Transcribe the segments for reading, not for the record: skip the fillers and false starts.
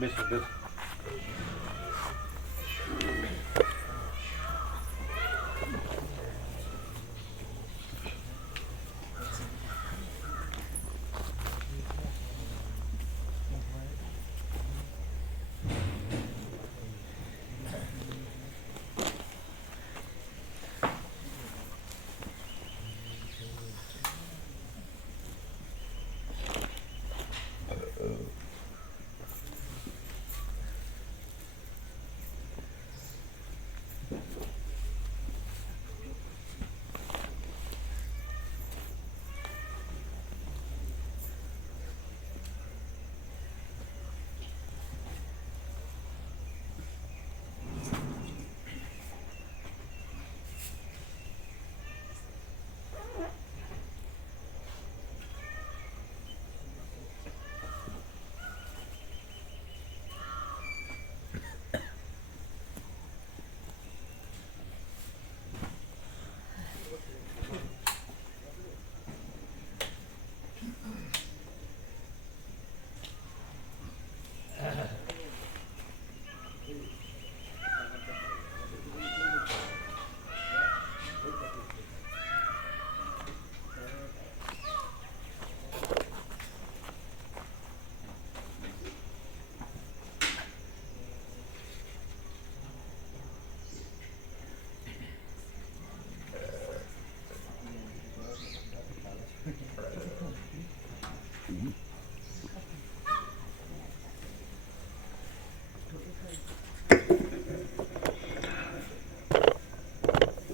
બેસો બેસો.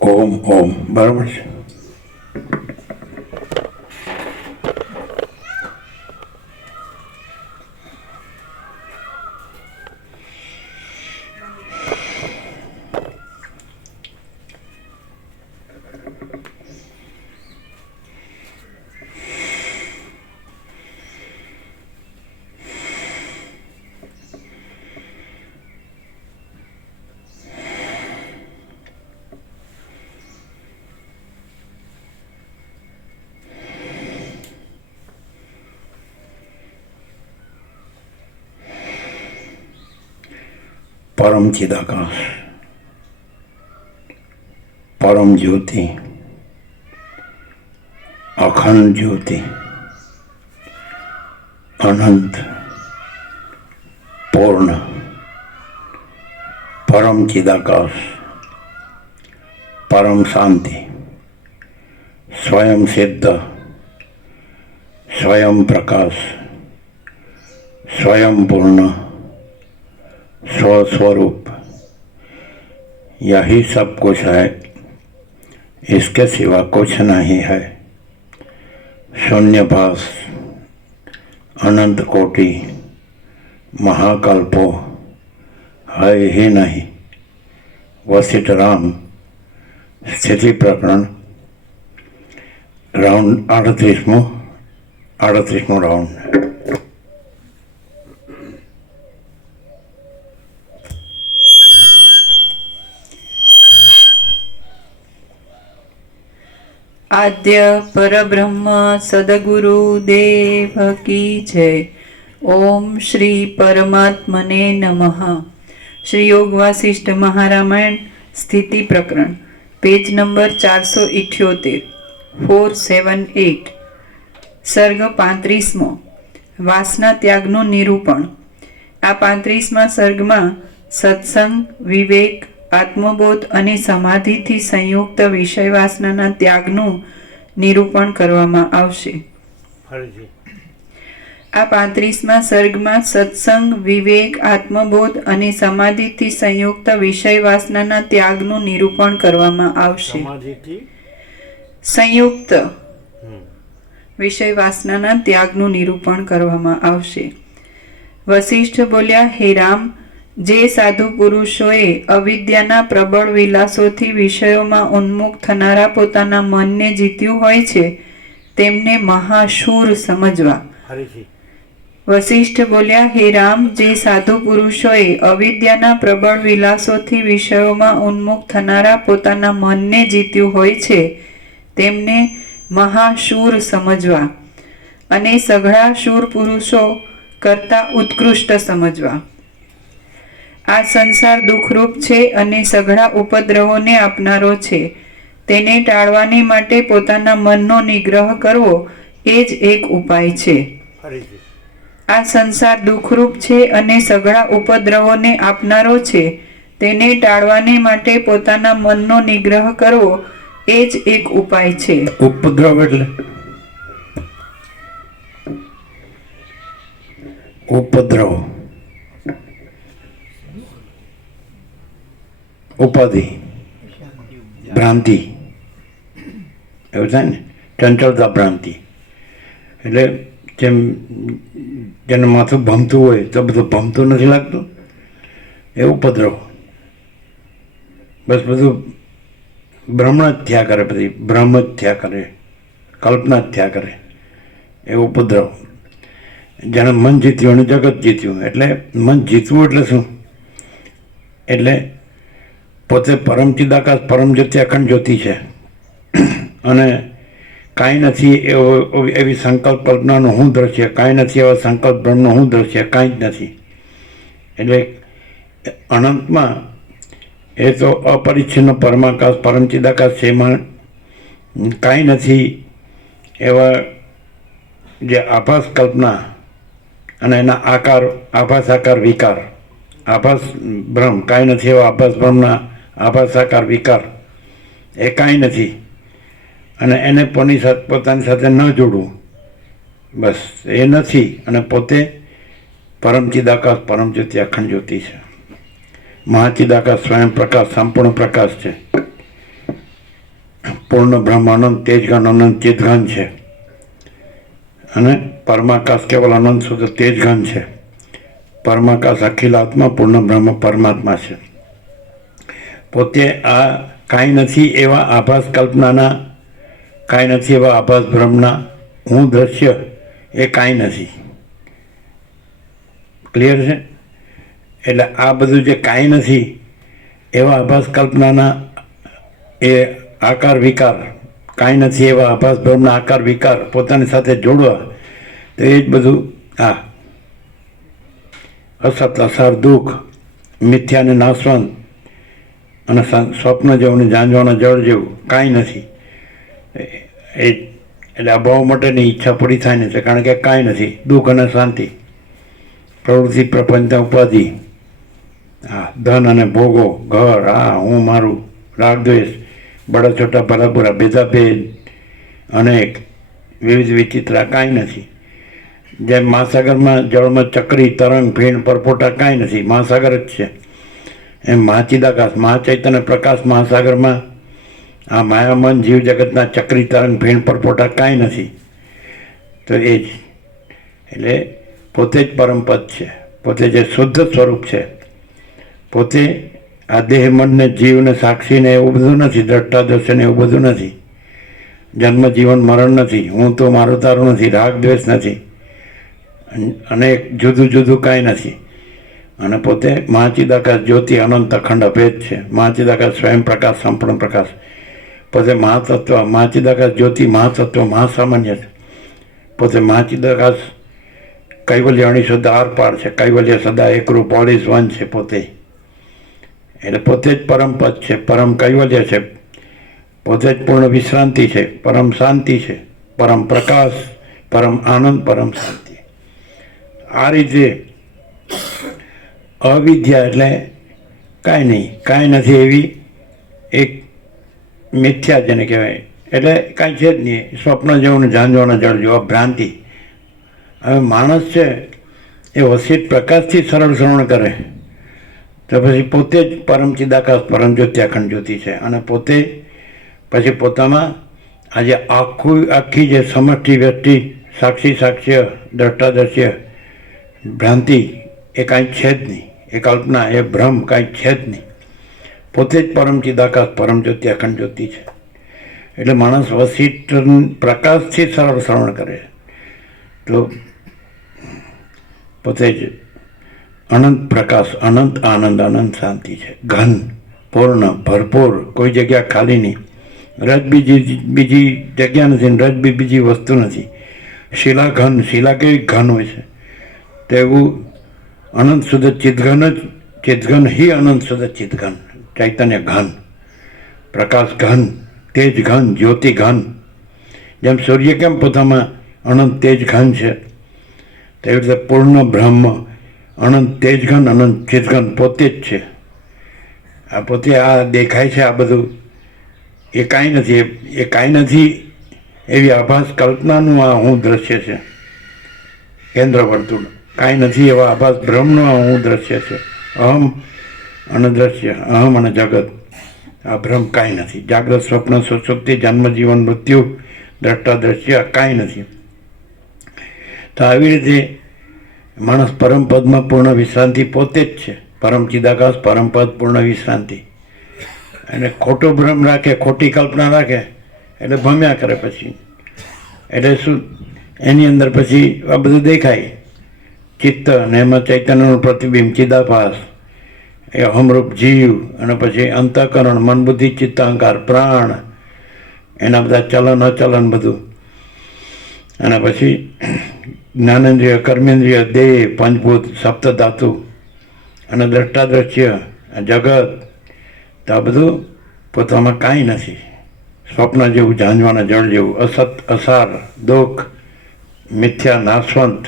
ઓમ ઓમ બરાબર છે. परम चिदाकाश, परम ज्योति, अखंड ज्योति, अनंत, पूर्ण, परम चिदाकाश, परम शांति, स्वयं सिद्ध, स्वयं प्रकाश, स्वयं पूर्ण, स्वस्वरूप, यही सब कुछ है, इसके सिवा कुछ नहीं है। शून्यभास, अनंत कोटि, महाकल्पो है ही नहीं। वशिष्ठ राम स्थिति प्रकरण राउंड 38मो राउंड। आद्य परब्रह्म सद्गुरु देव की जय। ओम श्री परमात्मने नमः। श्री योग वासिष्ठ महारामायण स्थिति प्रकरण पेज नंबर 478 478 सर्ग 35मो वासना त्यागनु निरूपण। आ 35मा सर्गમાં સત્સંગ, વિવેક, આત્મબોધ અને સમાધિથી સંયુક્ત વિષય વાસનાના ત્યાગનું નિરૂપણ કરવામાં આવશે. આ 35મા સર્ગમાં સત્સંગ, વિવેક, આત્મબોધ અને સમાધિથી સંયુક્ત વિષય વાસનાના ત્યાગનું નિરૂપણ કરવામાં આવશે. સંયુક્ત વિષય વાસનાના ત્યાગનું નિરૂપણ કરવામાં આવશે. વશિષ્ઠ બોલ્યા, હે રામ, જે સાધુ પુરુષોએ અવિદ્યાના પ્રબળ વિલાસોથી વિષયોમાં ઉન્મુખ થનારા પોતાના મનને જીત્યું હોય છે તેમને મહાશૂર સમજવા. વશિષ્ઠ બોલ્યા, હે રામ, જે સાધુ પુરુષોએ અવિદ્યાના પ્રબળ વિલાસોથી વિષયોમાં ઉન્મુખ થનારા પોતાના મનને જીત્યું હોય છે તેમને મહાશૂર સમજવા અને સઘળા શૂર પુરુષો કરતા ઉત્કૃષ્ટ સમજવા. આ સંસાર દુઃખરૂપ છે અને સઘળા ઉપદ્રવોને આપનારો છે. તેને ટાળવાને માટે પોતાના મનનો નિગ્રહ કરવો એ જ એક ઉપાય છે. આ સંસાર દુઃખરૂપ છે અને સઘળા ઉપદ્રવોને આપનારો છે. તેને ટાળવાને માટે પોતાના મનનો નિગ્રહ કરવો એ જ એક ઉપાય છે. ઉપદ્રવ એટલે ઉપદ્રવ, ઉપાધિ, ભ્રાંતિ, એવું થાય ને, ચંચળતા ભ્રાંતિ. એટલે જેમ જેને માથું ભમતું હોય તો બધું ભમતું નથી લાગતું, એ ઉપદ્રવ. બસ બધું ભ્રમણ જ થયા કરે, બધી ભ્રમ જ થયા કરે, કલ્પના જ થયા કરે, એ ઉપદ્રવ. જેણે મન જીત્યું અને જગત જીત્યું. એટલે મન જીતવું એટલે શું? એટલે પોતે પરમ ચિદાકાશ પરમ જ્યોતિ અખંડ જ્યોતિ છે અને કાંઈ નથી એવો એવી સંકલ્પ કલ્પનાનું હું દ્રશ્ય, કાંઈ નથી એવા સંકલ્પ બ્રહ્મનું હું દ્રશ્ય, કાંઈ જ નથી. એટલે અનંતમાં એ તો અપરિચ્છિન્ન પરમાકાશ પરમ ચિદાકાશ છે. એમાં કાંઈ નથી એવા જે આભાસ કલ્પના અને એના આકાર, આભાસ આકાર વિકાર, આભાસ બ્રહ્મ, કાંઈ નથી એવા આભાસ બ્રહ્મના આભાસ આકાર વિકાર, એ કાંઈ નથી. અને એને પોતાની સાથે ન જોડવું, બસ એ નથી. અને પોતે પરમ ચિદાકાશ પરમ જ્યોતિ અખંડ જ્યોતિ છે. મહાચિદાકાશ સ્વયં પ્રકાશ સંપૂર્ણ પ્રકાશ છે. પૂર્ણ બ્રહ્મ અનંત તેજઘન અનંત ચિદઘન છે. અને પરમાકાશ કેવલ અનંત શુદ્ધ તેજઘન છે. પરમાકાશ અખિલ આત્મા પૂર્ણ બ્રહ્મ પરમાત્મા છે. પોતે આ કાંઈ નથી એવા આભાસ કલ્પનાના, કાંઈ નથી એવા આભાસ બ્રહ્મના હું દ્રશ્ય, એ કાંઈ નથી. ક્લિયર છે? એટલે આ બધું જે કાંઈ નથી એવા આભાસ કલ્પનાના એ આકાર વિકાર, કાંઈ નથી એવા આભાસ બ્રહ્મના આકાર વિકાર પોતાની સાથે જોડવા, તો એ જ બધું આ અસત અસાર દુઃખ, મિથ્યાને નાશવંત અને સ્વપ્ન જેવું ને ઝાંઝવાના જળ જેવું કાંઈ નથી. એ એટલે આ ભાવ માટેની ઈચ્છા પૂરી થાય નથી, કારણ કે કાંઈ નથી. દુઃખ અને શાંતિ, પ્રવૃત્તિ પ્રપંચ ઉપાધિ, હા, ધન અને ભોગો, ઘર, હા હું મારું, રાગદ્વેષ, બડા છોટા ભલા બુરા, ભેદાભેદ, અનેક વિવિધ વિચિત્ર, કાંઈ નથી. જેમ મહાસાગરમાં જળમાં ચક્રી તરંગ ફીણ પરપોટા કાંઈ નથી, મહાસાગર જ છે. એમ મહાચિદાકાશ મહાચૈતન્ય પ્રકાશ મહાસાગરમાં આ માયામન જીવ જગતના ચક્રી તરંગ ફીણ પરપોટા કાંઈ નથી. તો એ જ એટલે પોતે જ પરમપદ છે, પોતે જે શુદ્ધ સ્વરૂપ છે. પોતે આ દેહ મનને જીવને સાક્ષીને એવું બધું નથી, દ્રષ્ટા દર્શન એવું બધું નથી. જન્મ જીવન મરણ નથી, હું તો મારું તારું નથી, રાગ દ્વેષ નથી, અને જુદું જુદું કાંઈ નથી. અને પોતે મહાચિદાકાશ જ્યોતિ અનંત અખંડ અભેદ છે. મહાચિદાકાશ સ્વયં પ્રકાશ સંપૂર્ણ પ્રકાશ. પોતે મહાતત્વ, મહાચિદાકાશ જ્યોતિ મહાતત્વ મહાસામાન્ય છે. પોતે મહાચિદાકાશ કૈવલ્ય અણીશુદ્ધ આર પાર છે. કૈવલ્ય સદા એકરૂપ ઓલ ઇઝ વન છે પોતે. એટલે પોતે જ પરમ પદ છે, પરમ કૈવલ્ય છે, પોતે જ પૂર્ણ વિશ્રાંતિ છે, પરમ શાંતિ છે, પરમ પ્રકાશ, પરમ આનંદ, પરમ શાંતિ. આ રીતે અવિદ્યા એટલે કાંઈ નહીં, કાંઈ નથી એવી એક મિથ્યા જેને કહેવાય, એટલે કાંઈ છે જ નહીં. સ્વપ્ન જેવું ને ઝાંઝવાના જળ જેવા ભ્રાંતિ. હવે માણસ છે એ વસિત પ્રકાશથી સરળ શ્રવણ કરે તો પછી પોતે જ પરમ ચિદાકાશ પરમ જ્યોતિ અખંડ જ્યોતિ છે. અને પોતે પછી પોતામાં આજે આખી જે સમષ્ટિ વ્યક્તિ સાક્ષી સાક્ષ્ય દ્રષ્ટાદર્શ્ય ભ્રાંતિ એ કાંઈ છે જ નહીં, એ કલ્પના એ ભ્રમ કાંઈ છે જ નહીં. પોતે જ પરમ ચિદાકાશ પરમ જ્યોતિ અખંડ જ્યોતિ છે. એટલે માણસ વસિત પ્રકાશથી સરળ શ્રવણ કરે તો પોતે જ અનંત પ્રકાશ, અનંત આનંદ, અનંત શાંતિ છે. ઘન, પૂર્ણ, ભરપૂર, કોઈ જગ્યા ખાલી નહીં. રજ બીજી જગ્યા નથી, રજ બીજી વસ્તુ નથી. શિલા ઘન, શિલા કેવી ઘન હોય છે, તો એવું અનંત શુદ્ધ ચિદઘન જ ચિદઘન હિ અનંત સદ ચિદઘન, ચૈતન્ય ઘન, પ્રકાશ ઘન, તેજ ઘન, જ્યોતિ ઘન. જેમ સૂર્ય કેમ પોતામાં અનંત તેજ ઘન છે, તેવી રીતે પૂર્ણ બ્રહ્મ અનંત તેજ ઘન, અનંત ચિદઘન પોતે જ છે. આ પોતે આ દેખાય છે, આ બધું એ કાંઈ નથી, એ કાંઈ નથી એવી આભાસ કલ્પનાનું આ હું દ્રશ્ય છે. કેન્દ્ર વર્તુળ કાંઈ નથી એવા આભાસ બ્રહ્મનું આ હું દ્રશ્ય છે. અહમ અને દ્રશ્ય, અહમ અને જગત, આ બ્રહ્મ કાંઈ નથી. જાગ્રત, સ્વપ્ન, સુષુપ્તિ, જન્મ, જીવન, મૃત્યુ, દ્રષ્ટા, દ્રશ્ય કાંઈ નથી. તો આવી રીતે માણસ પરમપદમાં પૂર્ણ વિશ્રાંતિ પોતે જ છે. પરમ ચિદાકાશ, પરમપદ, પૂર્ણ વિશ્રાંતિ. અને ખોટો ભ્રમ રાખે, ખોટી કલ્પના રાખે એટલે ભમ્યા કરે. પછી એટલે શું, એની અંદર પછી આ બધું દેખાય ચિત્ત, અને એમાં ચૈતન્યનું પ્રતિબિંબ ચિદાભાસ, એ અહમરૂપ જીવ, અને પછી અંતઃકરણ, મન, બુદ્ધિ, ચિત્ત, અહંકાર, પ્રાણ, એના બધા ચલન અચલન બધું. અને પછી જ્ઞાનેન્દ્રિય, કર્મેન્દ્રિય, દેહ, પંચભૂત, સપ્તધાતુ અને દ્રષ્ટા, દ્રશ્ય, જગત. તો આ બધું પોતામાં કાંઈ નથી. સ્વપ્ન જેવું, ઝાંઝવાના જળ જેવું, અસત, અસાર, દુઃખ, મિથ્યા, નાશવંત,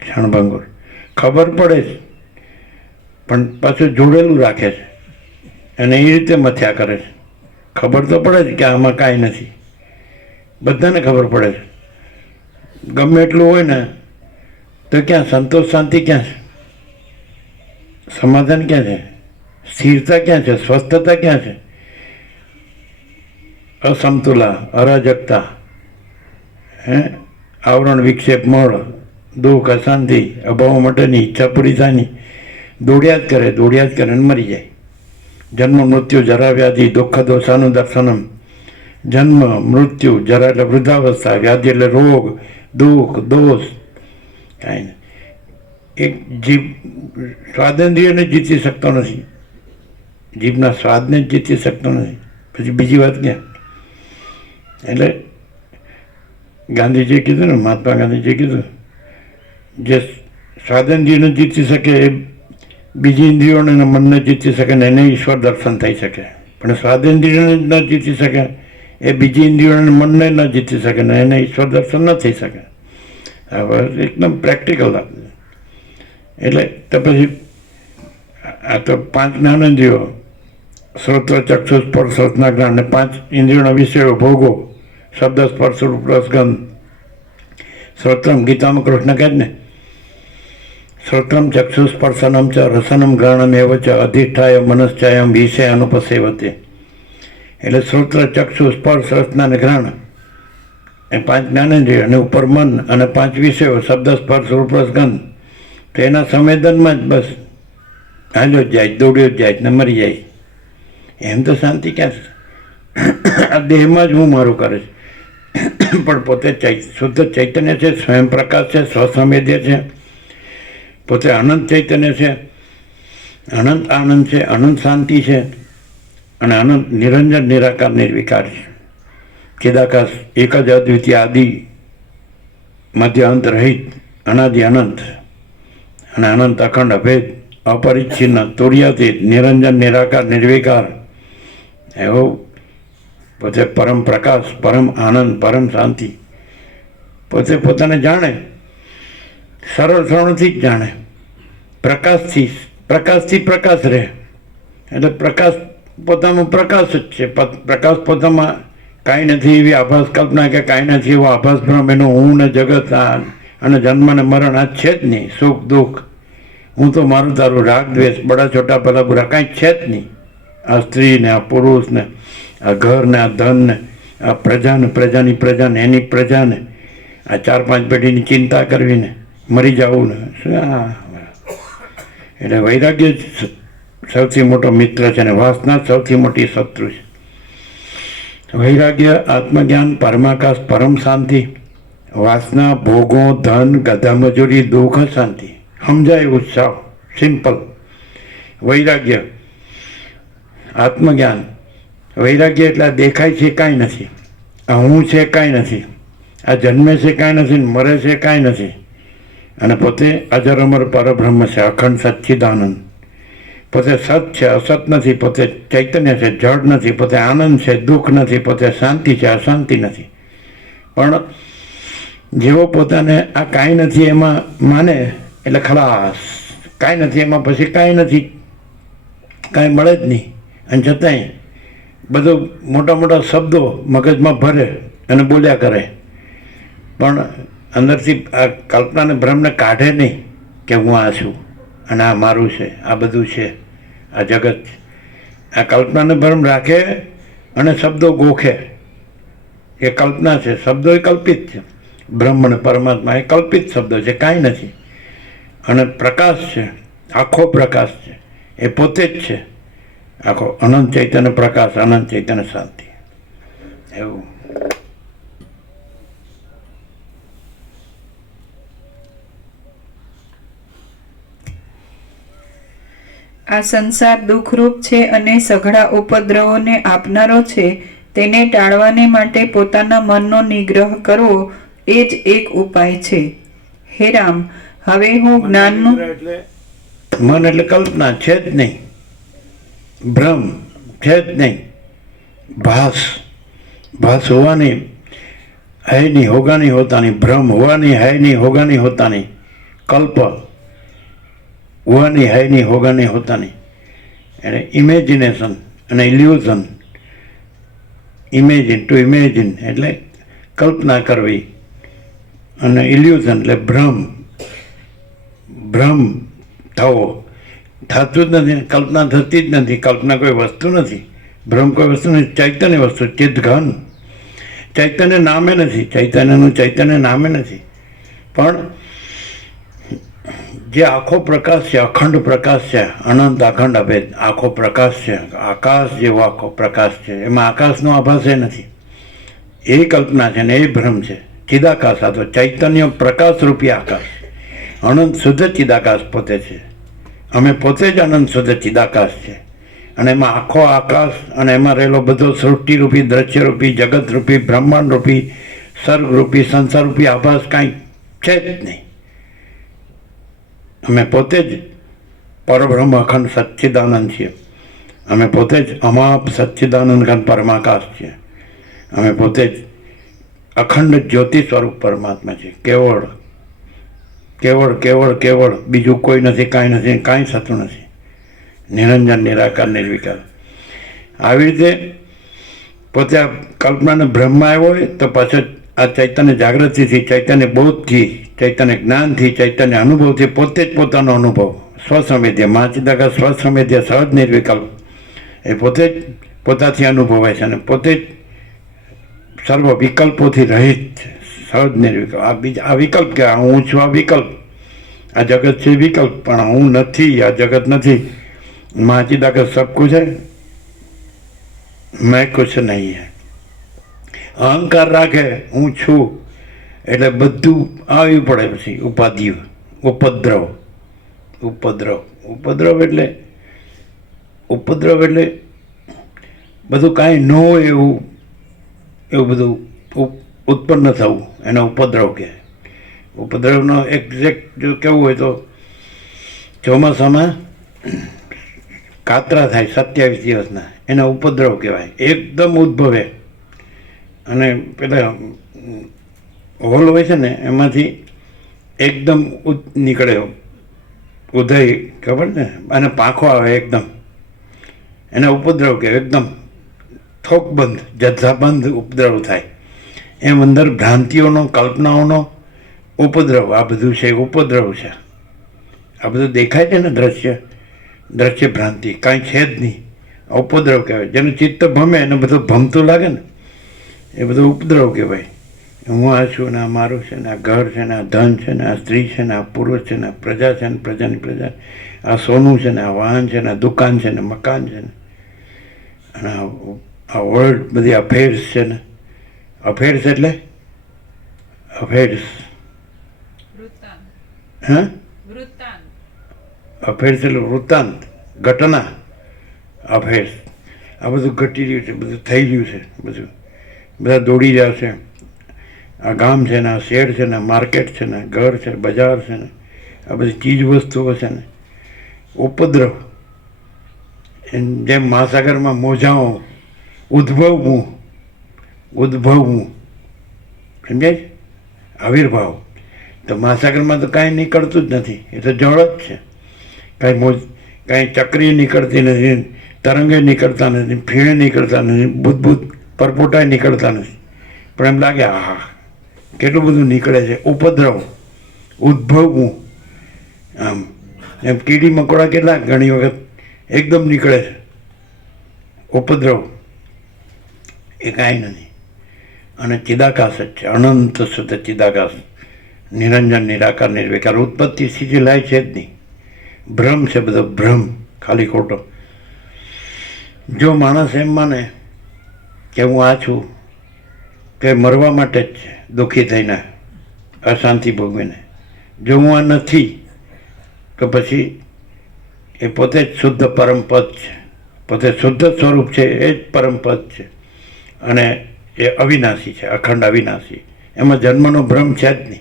ક્ષણભંગુર. ખબર પડે છે પણ પાછું જોડેલું રાખે છે અને એ રીતે મથ્યા કરે છે. ખબર તો પડે છે કે આમાં કાંઈ નથી, બધાને ખબર પડે છે. ગમે એટલું હોય ને તો ક્યાં સંતોષ, શાંતિ ક્યાં છે? સમાધાન ક્યાં છે? સ્થિરતા ક્યાં છે? સ્વસ્થતા ક્યાં છે? અસમતુલા, અરાજકતા, આવરણ, વિક્ષેપ, મળ, દુઃખ, અશાંતિ, અભાવ માટેની ઈચ્છા પૂરી થાયની દોડ્યા જ કરે, દોડ્યા જ કરે અને મરી જાય. જન્મ, મૃત્યુ, જરા, વ્યાધિ, દુઃખ, દોષાનું દર્શનમ. જન્મ, મૃત્યુ, જરા એટલે વૃદ્ધાવસ્થા, વ્યાધિ એટલે રોગ, દુઃખ, દોષ, કાંઈ નહીં. એક જીભ સ્વાદેન્દ્રિયને જીતી શકતો નથી, જીભના સ્વાદને જ જીતી શકતો નથી, પછી બીજી વાત ક્યાં? એટલે ગાંધીજીએ કીધું ને, મહાત્મા ગાંધીજીએ કીધું, જે સ્વાદેન્દ્રિયને જીતી શકે એ બીજી ઇન્દ્રિયોને અને મનને જીતી શકે ને એને ઈશ્વર દર્શન થઈ શકે. પણ સ્વાદેન્દ્રિયને ન જીતી શકે એ બીજી ઇન્દ્રિયોને મનને ન જીતી શકે ને એને ઈશ્વર દર્શન ન થઈ શકે. હવે એકદમ પ્રેક્ટિકલ વાત. એટલે તો પછી આ તો 5 જ્ઞાનેન્દ્રિયો, શ્રોત્ર, ચક્ષુ, સ્પર્શ, રસના, જ્ઞાન, અને 5 ઇન્દ્રિયોના વિષયો, ભોગો, શબ્દ, સ્પર્શ, રૂપ, રસ, ગંધ. શ્રોત્રમ, ગીતામાં કૃષ્ણ કહે જ ને, શ્રોત્રમ ચક્ષુ સ્પર્શનમ ચ રસનમ ઘ્રાણમ એવ ચ અધિષ્ઠાય મનશ્ચાયમ વિષય અનુપસેવતે. એટલે શ્રોત્ર, ચક્ષુ, સ્પર્શ, રસના અને ઘ્રાણ એ 5 જ્ઞાનેન્દ્રિય, અને ઉપર મન અને 5 વિષયો, શબ્દ, સ્પર્શ, રૂપ, રસ, ગંધ. તો એના સંવેદનમાં જ બસ હાલ્યો જ જાય, દોડ્યો જ જાય ને મરી જાય. એમ તો શાંતિ ક્યાં છે? આ દેહમાં જ હું મારું કરે છે, પણ પોતે શુદ્ધ ચૈતન્ય છે, સ્વયં પ્રકાશ છે, સ્વસંવેદ્ય છે, પોતે અનંત ચૈતન્ય છે, અનંત આનંદ છે, અનંત શાંતિ છે, અને અનંત નિરંજન, નિરાકાર, નિર્વિકાર છે. ચિદાકાશ, એક જ અદ્વિતીય, આદિ મધ્ય અંત રહિત, અનાદિ અનંત, અને અનંત અખંડ અભેદ, અપરિચ્છિન્ન, તુર્યાતીત, નિરંજન, નિરાકાર, નિર્વિકાર, એવો પોતે પરમ પ્રકાશ, પરમ આનંદ, પરમ શાંતિ. પોતે પોતાને જાણે, સરળ સરળથી જ જાણે, પ્રકાશથી પ્રકાશ રહે. એટલે પ્રકાશ પોતામાં પ્રકાશ જ છે. પ્રકાશ પોતામાં કાંઈ નથી એવી આભાસ કલ્પના કે કાંઈ નથી એવો આભાસ ભ્રમ, એનો હું ને જગત અને જન્મ ને મરણ આ છે જ નહીં. સુખ દુઃખ, હું તો મારું તારું, રાગ દ્વેષ, બડા છોટા ભલા બુરા કાંઈ છે જ નહીં. આ સ્ત્રી ને આ પુરુષ ને આ ઘર ને આ ધન ને આ પ્રજાને, પ્રજાની પ્રજાને, એની પ્રજાને, આ 4-5 પેઢીની ચિંતા કરવી ને મરી જવું ને એટલે વૈરાગ્ય જ સૌથી મોટો મિત્ર છે અને વાસના સૌથી મોટી શત્રુ છે. વૈરાગ્ય, આત્મજ્ઞાન, પરમાકાશ, પરમ શાંતિ. વાસના, ભોગો, ધન, ગધા મજૂરી, દુઃખ, શાંતિ. સમજાય એવું સાવ સિમ્પલ. વૈરાગ્ય, આત્મજ્ઞાન. વૈરાગ્ય એટલે આ દેખાય છે કાંઈ નથી, આ હું છે કાંઈ નથી, આ જન્મે છે કાંઈ નથી, મરે છે કાંઈ નથી, અને પોતે અજર અમર પરબ્રહ્મ છે, અખંડ સચ્ચિદાનંદ. પોતે સત છે, અસત નથી, પોતે ચૈતન્ય છે, જડ નથી, પોતે આનંદ છે, દુઃખ નથી, પોતે શાંતિ છે, અશાંતિ નથી. પણ જેવો પોતાને આ કાંઈ નથી એમાં માને એટલે ખલાસ. કાંઈ નથી એમાં પછી કાંઈ નથી, કાંઈ મળે જ નહીં. અને છતાંય બધું મોટા મોટા શબ્દો મગજમાં ભરે અને બોલ્યા કરે, પણ અંદરથી આ કલ્પનાને ભ્રમને કાઢે નહીં કે હું આ છું અને આ મારું છે, આ બધું છે, આ જગત છે. આ કલ્પનાને ભ્રમ રાખે અને શબ્દો ગોખે એ કલ્પના છે, શબ્દો એ કલ્પિત છે. બ્રહ્મ અને પરમાત્મા એ કલ્પિત શબ્દો છે, કાંઈ નથી. અને પ્રકાશ છે, આખો પ્રકાશ છે, એ પોતે જ છે. આખો અનંત ચૈતન્ય પ્રકાશ, અનંત ચૈતન્ય શાંતિ. એવું આ સંસાર દુઃખરૂપ છે અને સઘળા ઉપદ્રવોને આપનારો છે. તેને ટાળવાને માટે પોતાના મનનો નિગ્રહ કરવો એ જ એક ઉપાય છે. હે રામ, હવે હું જ્ઞાનનું મન એટલે કલ્પના છે જ નહીં, ભ્રમ છે જ નહીં, ભાસ હોવાની है नहीं, होगा नहीं, होता नहीं, भ्रम हुआ नहीं, है नहीं, होगा नहीं, होता नहीं, कल्प हुआ नहीं, है नहीं, होगा नहीं, होता नहीं. એટલે ઇમેજિનેશન અને ઇલ્યુઝન. ઇમેજિન ટુ ઇમેજિન એટલે કલ્પના કરવી, અને ઇલ્યુઝન એટલે ભ્રમ થવો. થતું જ નથી, કલ્પના થતી જ નથી. કલ્પના કોઈ વસ્તુ નથી, ભ્રમ કોઈ વસ્તુ નથી, ચૈતન્ય વસ્તુ, ચિત્તઘન. ચૈતન્ય નામે નથી, ચૈતન્યનું ચૈતન્ય નામે નથી. પણ જે આખો પ્રકાશ છે, અખંડ પ્રકાશ છે, અનંત અખંડ અભેદ આખો પ્રકાશ છે, આકાશ જેવો આખો પ્રકાશ છે, એમાં આકાશનો આભાસ એ નથી, એ કલ્પના છે ને એ ભ્રમ છે. ચિદાકાશ, આ તો ચૈતન્ય પ્રકાશ રૂપી આકાશ, અનંત શુદ્ધ ચિદાકાશ પોતે છે. અમે પોતે જ અનંત શુદ્ધ ચિદાકાશ છે. અને એમાં આખો આકાશ અને એમાં રહેલો બધો સૃષ્ટિરૂપી, દ્રશ્યરૂપી, જગતરૂપી, બ્રહ્માંડરૂપી, સર્ગરૂપી, સંસારરૂપી આભાસ કાંઈ છે જ નહીં. અમે પોતે જ પરબ્રહ્મ અખંડ સચ્ચિદાનંદ છીએ. અમે પોતે જ અમાપ સચ્ચિદાનંદ ઘન પરમાકાશ છીએ. અમે પોતે જ અખંડ જ્યોતિ સ્વરૂપ પરમાત્મા છીએ. કેવળ કેવળ કેવળ કેવળ, બીજું કોઈ નથી, કાંઈ નથી, કાંઈ થતું નથી. નિરંજન, નિરાકાર, નિર્વિકાર. આવી રીતે પોતે આ કલ્પનાને બ્રહ્મમાં આવ્યો હોય તો પાછળ આ ચૈતન્ય જાગૃતિથી, ચૈતન્ય બોધથી, ચૈતન્ય જ્ઞાનથી, ચૈતન્ય અનુભવથી પોતે જ પોતાનો અનુભવ સ્વસંવેદ્ય, માચિદાકા સ્વસંવેદ્ય, સહજ નિર્વિકલ્પ એ પોતે જ પોતાથી અનુભવાય છે. અને પોતે જ સર્વ વિકલ્પોથી રહિત છે, સહજ નિર્વિકલ્પ. આ વિકલ્પ કે હું છું, આ વિકલ્પ, આ જગત છે વિકલ્પ, પણ હું નથી, આ જગત નથી. माचिदा का सब कुछ है, मैं कुछ नहीं है. અહંકાર રાખે હું છું એટલે બધું આવી પડે. પછી ઉપાધિ, ઉપદ્રવ એટલે બધું કાંઈ ન હોય એવું બધું ઉત્પન્ન થવું, એને ઉપદ્રવ કહે. ઉપદ્રવનો એક્ઝેક્ટ જો કહેવું હોય તો ચોમાસામાં કાતરા થાય 27 દિવસના, એના ઉપદ્રવ કહેવાય. એકદમ ઉદ્ભવે અને પેલા હોલ હોય છે ને એમાંથી એકદમ નીકળે ઉદય, ખબર ને, અને પાંખો આવે એકદમ, એના ઉપદ્રવ કહેવાય. એકદમ થોકબંધ, જથ્થાબંધ ઉપદ્રવ થાય. એમ અંદર ભ્રાંતિઓનો, કલ્પનાઓનો ઉપદ્રવ, આ બધું છે ઉપદ્રવ છે. આ બધું દેખાય છે ને, દ્રશ્ય ભ્રાંતિ કાંઈ છે જ નહીં, ઉપદ્રવ કહેવાય. જેનું ચિત્ત ભમે એને બધું ભમતું લાગે ને, એ બધું ઉપદ્રવ કહેવાય. હું આ છું ને, આ મારું છે ને, આ ઘર છે ને, આ ધન છે ને, આ સ્ત્રી છે ને, આ પુરુષ છે ને, આ પ્રજા છે ને, પ્રજાની પ્રજા, આ સોનું છે ને, આ વાહન છે ને, આ દુકાન છે ને, મકાન છે ને, અને આ વર્લ્ડ બધી અફેર્સ છે ને. અફેર્સ એટલે અફેર્સ, હા, અફેર્સ એટલે વૃત્તાંત, ઘટના, અફેર્સ. આ બધું ઘટી રહ્યું છે, બધું થઈ રહ્યું છે, બધું બધા દોડી રહ્યા છે. આ ગામ છે ને, આ શહેર છે ને, માર્કેટ છે ને, ઘર છે, બજાર છે ને, આ બધી ચીજ વસ્તુઓ છે ને, ઉપદ્રવ. જેમ મહાસાગરમાં મોજાઓ ઉદ્ભવવું સમજાય છે? આવિર્ભાવ. તો મહાસાગરમાં તો કાંઈ નીકળતું જ નથી, એ તો જળ જ છે. કાંઈ ચક્રી નીકળતી નથી, તરંગે નીકળતા નથી, ફીણે નીકળતા નથી, બુદ્ધ પરપોટાય નીકળતા નથી. પણ એમ લાગે આહા કેટલું બધું નીકળે છે. ઉપદ્રવ, ઉદ્ભવવું. આમ એમ કીડી મકોડા કેટલા ઘણી વખત એકદમ નીકળે છે. ઉપદ્રવ એ કાંઈ નથી. અને ચિદાકાશ જ છે, અનંત શુદ્ધ ચિદાકાશ, નિરંજન, નિરાકાર, નિર્વિકાર. ઉત્પત્તિ સીધી લાય છે જ નહીં. ભ્રમ છે બધો, ભ્રમ, ખાલી ખોટો. જો માણસ એમ માને કે હું આ છું, કે મરવા માટે જ છે, દુઃખી થઈને, અશાંતિ ભોગવીને, જો હું આ નથી તો પછી એ પોતે જ શુદ્ધ પરમપદ છે, પોતે શુદ્ધ સ્વરૂપ છે, એ જ પરમપદ છે. અને એ અવિનાશી છે, અખંડ અવિનાશી. એમાં જન્મનો ભ્રમ છે જ નહીં.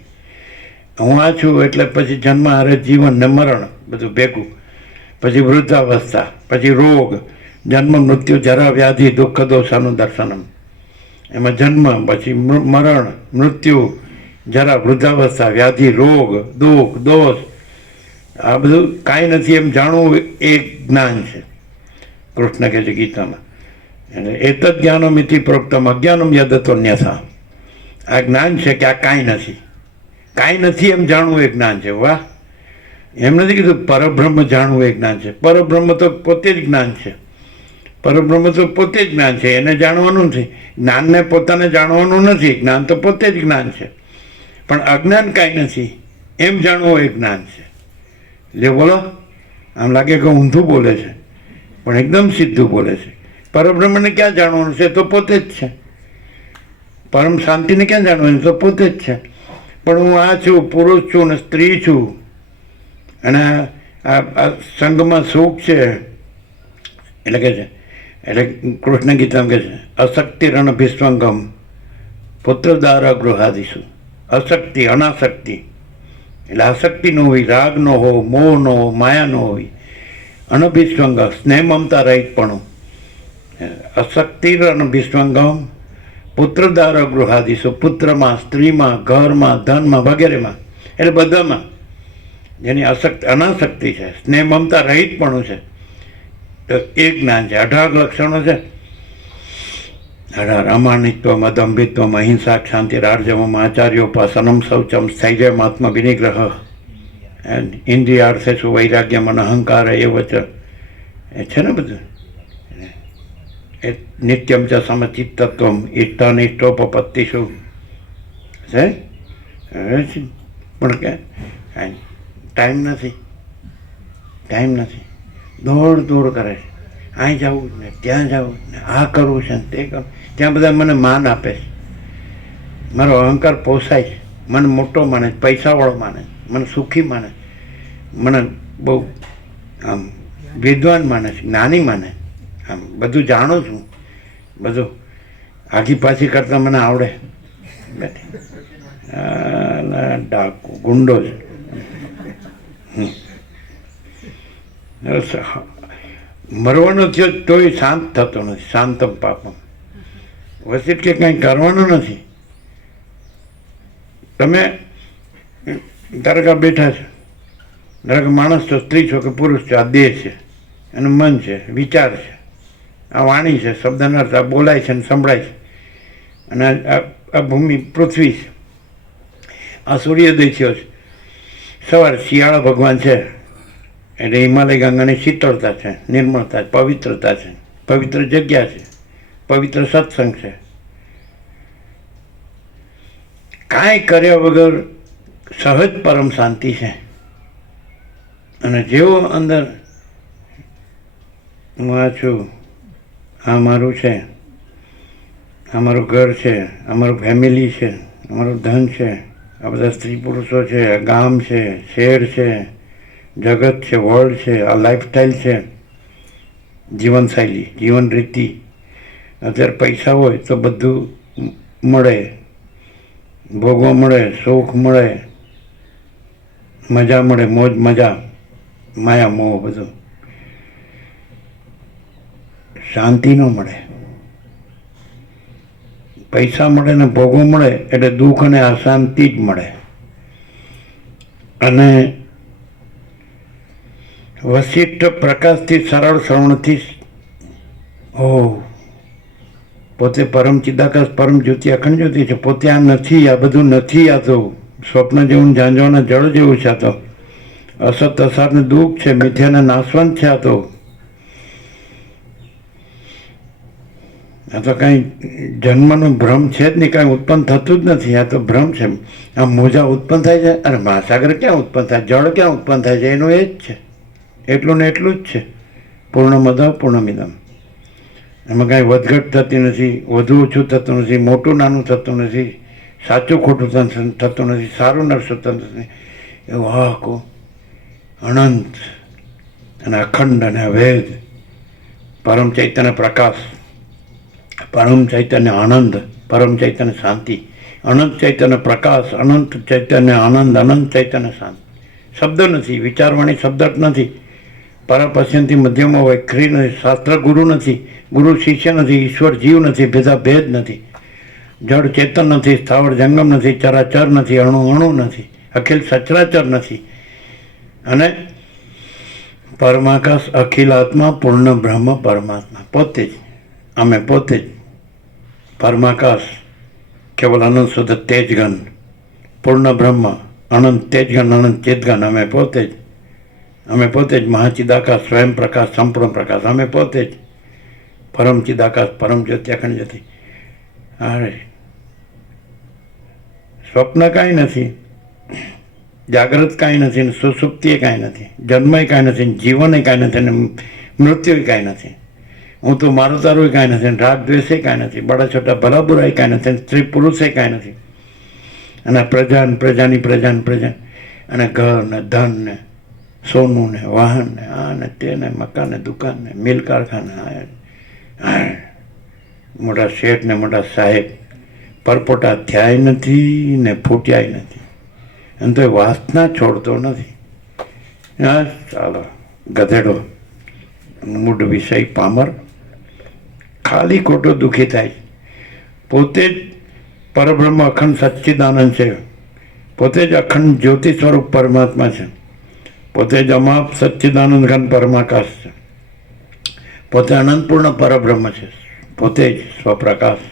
હું આ છું એટલે પછી જન્મ હારે જીવન ને મરણ બધું ભેગું, પછી વૃદ્ધાવસ્થા, પછી રોગ, જન્મ મૃત્યુ જરા વ્યાધિ દુઃખ દોષાનું દર્શનમ. એમાં જન્મ, પછી મરણ, મૃત્યુ, જરા, વૃદ્ધાવસ્થા, વ્યાધિ, રોગ, દુઃખ, દોષ, આ બધું કાંઈ નથી એમ જાણવું એ જ્ઞાન છે. કૃષ્ણ કહે છે ગીતામાં, એટલે એતદ જ્ઞાનમ ઇતિ પ્રોક્તમ અજ્ઞાનમ યદતોન્યથા. આ જ્ઞાન છે કે આ કાંઈ નથી, કાંઈ નથી એમ જાણવું એ જ્ઞાન છે. વાહ! એમ નથી કીધું પરબ્રહ્મ જાણવું એ જ્ઞાન છે. પરબ્રહ્મ તો પોતે જ જ્ઞાન છે. પરબ્રહ્મ તો પોતે જ જ્ઞાન છે, એને જાણવાનું નથી. જ્ઞાનને પોતાને જાણવાનું નથી, જ્ઞાન તો પોતે જ જ્ઞાન છે. પણ અજ્ઞાન કાંઈ નથી એમ જાણવું એ જ્ઞાન છે. લે બોલો, આમ લાગે કે ઊંધું બોલે છે, પણ એકદમ સીધું બોલે છે. પરબ્રહ્મને ક્યાં જાણવાનું છે? તો પોતે જ છે. પરમ શાંતિને ક્યાં જાણવાનું? તો પોતે જ છે. પણ હું આ છું, પુરુષ છું ને સ્ત્રી છું, અને આ સંઘમાં સુખ છે, એટલે કે છે, એટલે કૃષ્ણ ગીતામાં કહે છે અશક્તિ રણ ભીષ્વંગમ પુત્રદાર ગૃહાદિશું. અશક્તિ, અનાશક્તિ એટલે આસક્તિ ન હોય, રાગ ન હો, મોહ ન હો, માયા ન હોય. અનભિસ્વંગ, સ્નેહ મમતા રહિતપણું. અશક્તિ અનભિસ્વંગમ પુત્રદાર ગૃહાદિશુ. પુત્રમાં, સ્ત્રીમાં, ઘરમાં, ધનમાં વગેરેમાં, એટલે બધામાં જેની અનાસક્તિ છે, સ્નેહ મમતા રહિતપણું છે, તો એ જ્ઞાન છે. 18 લક્ષણો છે. 18 અમાનિત્વમ, અદંભિત્વમ, અહિંસા, ક્ષાંતિ, રાર્જવમ, આચાર્યોપાસનમ, શૌચમ, સ્થૈર્યમ, આત્મ વિનિગ્રહ, ઇન્દ્રિયાર્થેષુ વૈરાગ્યમ, અહંકાર એવ ચ. એ છે ને બધું. એ નિત્યમ ચ સમચિત્તત્વમ, ઇષ્ટાનિષ્ટોપપત્તિષુ છે. પણ કે ટાઈમ નથી, દોડ કરે છે. અહીં જવું ને ત્યાં જવું ને આ કરવું છે ને તે કરવું. ત્યાં બધા મને માન આપે છે, મારો અહંકાર પોસાય છે, મને મોટો માને છે, પૈસાવાળો માને છે, મને સુખી માને છે, મને બહુ આમ વિદ્વાન માને છે, જ્ઞાની માને, આમ બધું જાણું છું, બધું આગી પાછી કરતાં મને આવડે. ડાકુ ગુંડો છે. મરવાનો થયો તોય શાંત થતો નથી. શાંતમ પાપમ. વસિત કે કંઈ કરવાનું નથી. તમે ધારો કે બેઠા છો, ધારો કે માણસ છો, સ્ત્રી છો કે પુરુષ છો, આ દેહ છે, એનું મન છે, વિચાર છે, આ વાણી છે, શબ્દનો અર્થ, આ બોલાય છે ને સંભળાય છે, અને આ ભૂમિ પૃથ્વી છે, આ સૂર્યોદય થયો છે. સવારે શિયાળા ભગવાન છે એટલે હિમાલય ગંગાની શીતળતા છે, નિર્મળતા, પવિત્રતા છે, પવિત્ર જગ્યા છે, પવિત્ર સત્સંગ છે. કાંઈ કર્યા વગર સહજ પરમ શાંતિ છે. અને જેવો અંદર હું આ છું, આ મારું છે, આ મારું ઘર છે, આ મારું ફેમિલી છે, અમારું ધન છે, આ બધા સ્ત્રી પુરુષો છે, આ ગામ છે, શહેર છે, જગત છે, વર્લ્ડ છે, આ લાઈફસ્ટાઈલ છે, જીવનશૈલી, જીવન રીતિ. અત્યારે પૈસા હોય તો બધું મળે, ભોગવા મળે, સુખ મળે, મજા મળે, મોજ મજા, માયા મોહ બધું. શાંતિ ન મળે. પૈસા મળે ને ભોગો મળે એટલે દુઃખ અને અશાંતિ જ મળે. અને વશિષ્ઠ પ્રકાશથી સરળ શ્રવણથી પોતે પરમ ચિદાકાશ પરમ જ્યોતિ અખંડ જ્યોતિ છે. પોતે આ નથી, આ બધું નથી. આ તો સ્વપ્ન જેવું ઝાંઝવાના જળ જેવું છે. આ તો અસત અસારને દુઃખ છે, મિથ્યાને નાશવંત છે. આ તો કાંઈ જન્મનો ભ્રમ છે જ નહીં, કાંઈ ઉત્પન્ન થતું જ નથી. આ તો ભ્રમ છે. આ મોજા ઉત્પન્ન થાય છે, અને મહાસાગર ક્યાં ઉત્પન્ન થાય, જળ ક્યાં ઉત્પન્ન થાય છે? એનું એ જ છે, એટલું ને એટલું જ છે. પૂર્ણમદ પૂર્ણમિદમ. એમાં કાંઈ વધઘટ થતી નથી, વધુ ઓછું થતું નથી, મોટું નાનું થતું નથી, સાચું ખોટું થતું નથી, સારું નરસું થતું નથી. એવું આખું અનંત અને અખંડ અને અભેદ પરમ ચૈતન્ય પ્રકાશ, પરમ ચૈતન્ય આનંદ, પરમ ચૈતન્ય શાંતિ, અનંત ચૈતન્ય પ્રકાશ, અનંત ચૈતન્ય આનંદ, અનંત ચૈતન્ય શાંતિ. શબ્દ નથી, વિચારવાણી શબ્દ જ નથી. પરપશ્યંથી મધ્યમાં વૈખરી નથી, શાસ્ત્ર ગુરુ નથી, ગુરુ શિષ્ય નથી, ઈશ્વર જીવ નથી, ભેદાભેદ નથી, જળ ચેતન નથી, સ્થાવર જંગમ નથી, ચરાચર નથી, અણુ અણુ નથી, અખિલ સચરાચર નથી. અને પરમાકાશ, અખિલ આત્મા, પૂર્ણ બ્રહ્મ પરમાત્મા પોતે જ, અમે પોતે જ પરમાકાશ, કેવલ અનંત શુદ્ધ તેજગન, પૂર્ણ બ્રહ્મ, અનંત તેજગન, અનંત ચેતગન. અમે પોતે જ મહાચિદાકાશ, સ્વયં પ્રકાશ, સંપૂર્ણ પ્રકાશ. અમે પોતે જ પરમ ચિદાકાશ, પરમ જ્યોતિ અખંડ જ્યોતિ. અરે સ્વપ્ન કાંઈ નથી, જાગ્રત કાંઈ નથી, ને સુસુપ્તિએ કાંઈ નથી, જન્મય કાંઈ નથી, જીવને કાંઈ નથી, અને મૃત્યુ કાંઈ નથી. હું તો મારું તારું કાંઈ નથી, રાગ દ્વેષે કાંઈ નથી, બડા છોટા ભલા બુરાઈ કાંઈ નથી, સ્ત્રી પુરુષે કાંઈ નથી. અને પ્રજાની પ્રજા, અને ઘર ને ધન ને સોનું ને વાહન ને આ ને તે ને મકાન ને દુકાન ને મિલ કારખાના, મોટા શેઠ ને મોટા સાહેબ, પરપોટા થયાય નથી ને ફૂટ્યાય નથી. અને તો એ વાસના છોડતો નથી. હા ચાલો ગધેડો, મૂળ વિષય પામર, ખાલી ખોટો દુઃખી થાય. પોતે જ પરબ્રહ્મ અખંડ સચ્ચિદાનંદ છે, પોતે જ અખંડ જ્યોતિ સ્વરૂપ પરમાત્મા છે, પોતે જ અમાપ સચ્ચિદાનંદ ઘન પરમાકાશ છે, પોતે અનંતપૂર્ણ પરબ્રહ્મ છે, પોતે જ સ્વપ્રકાશ,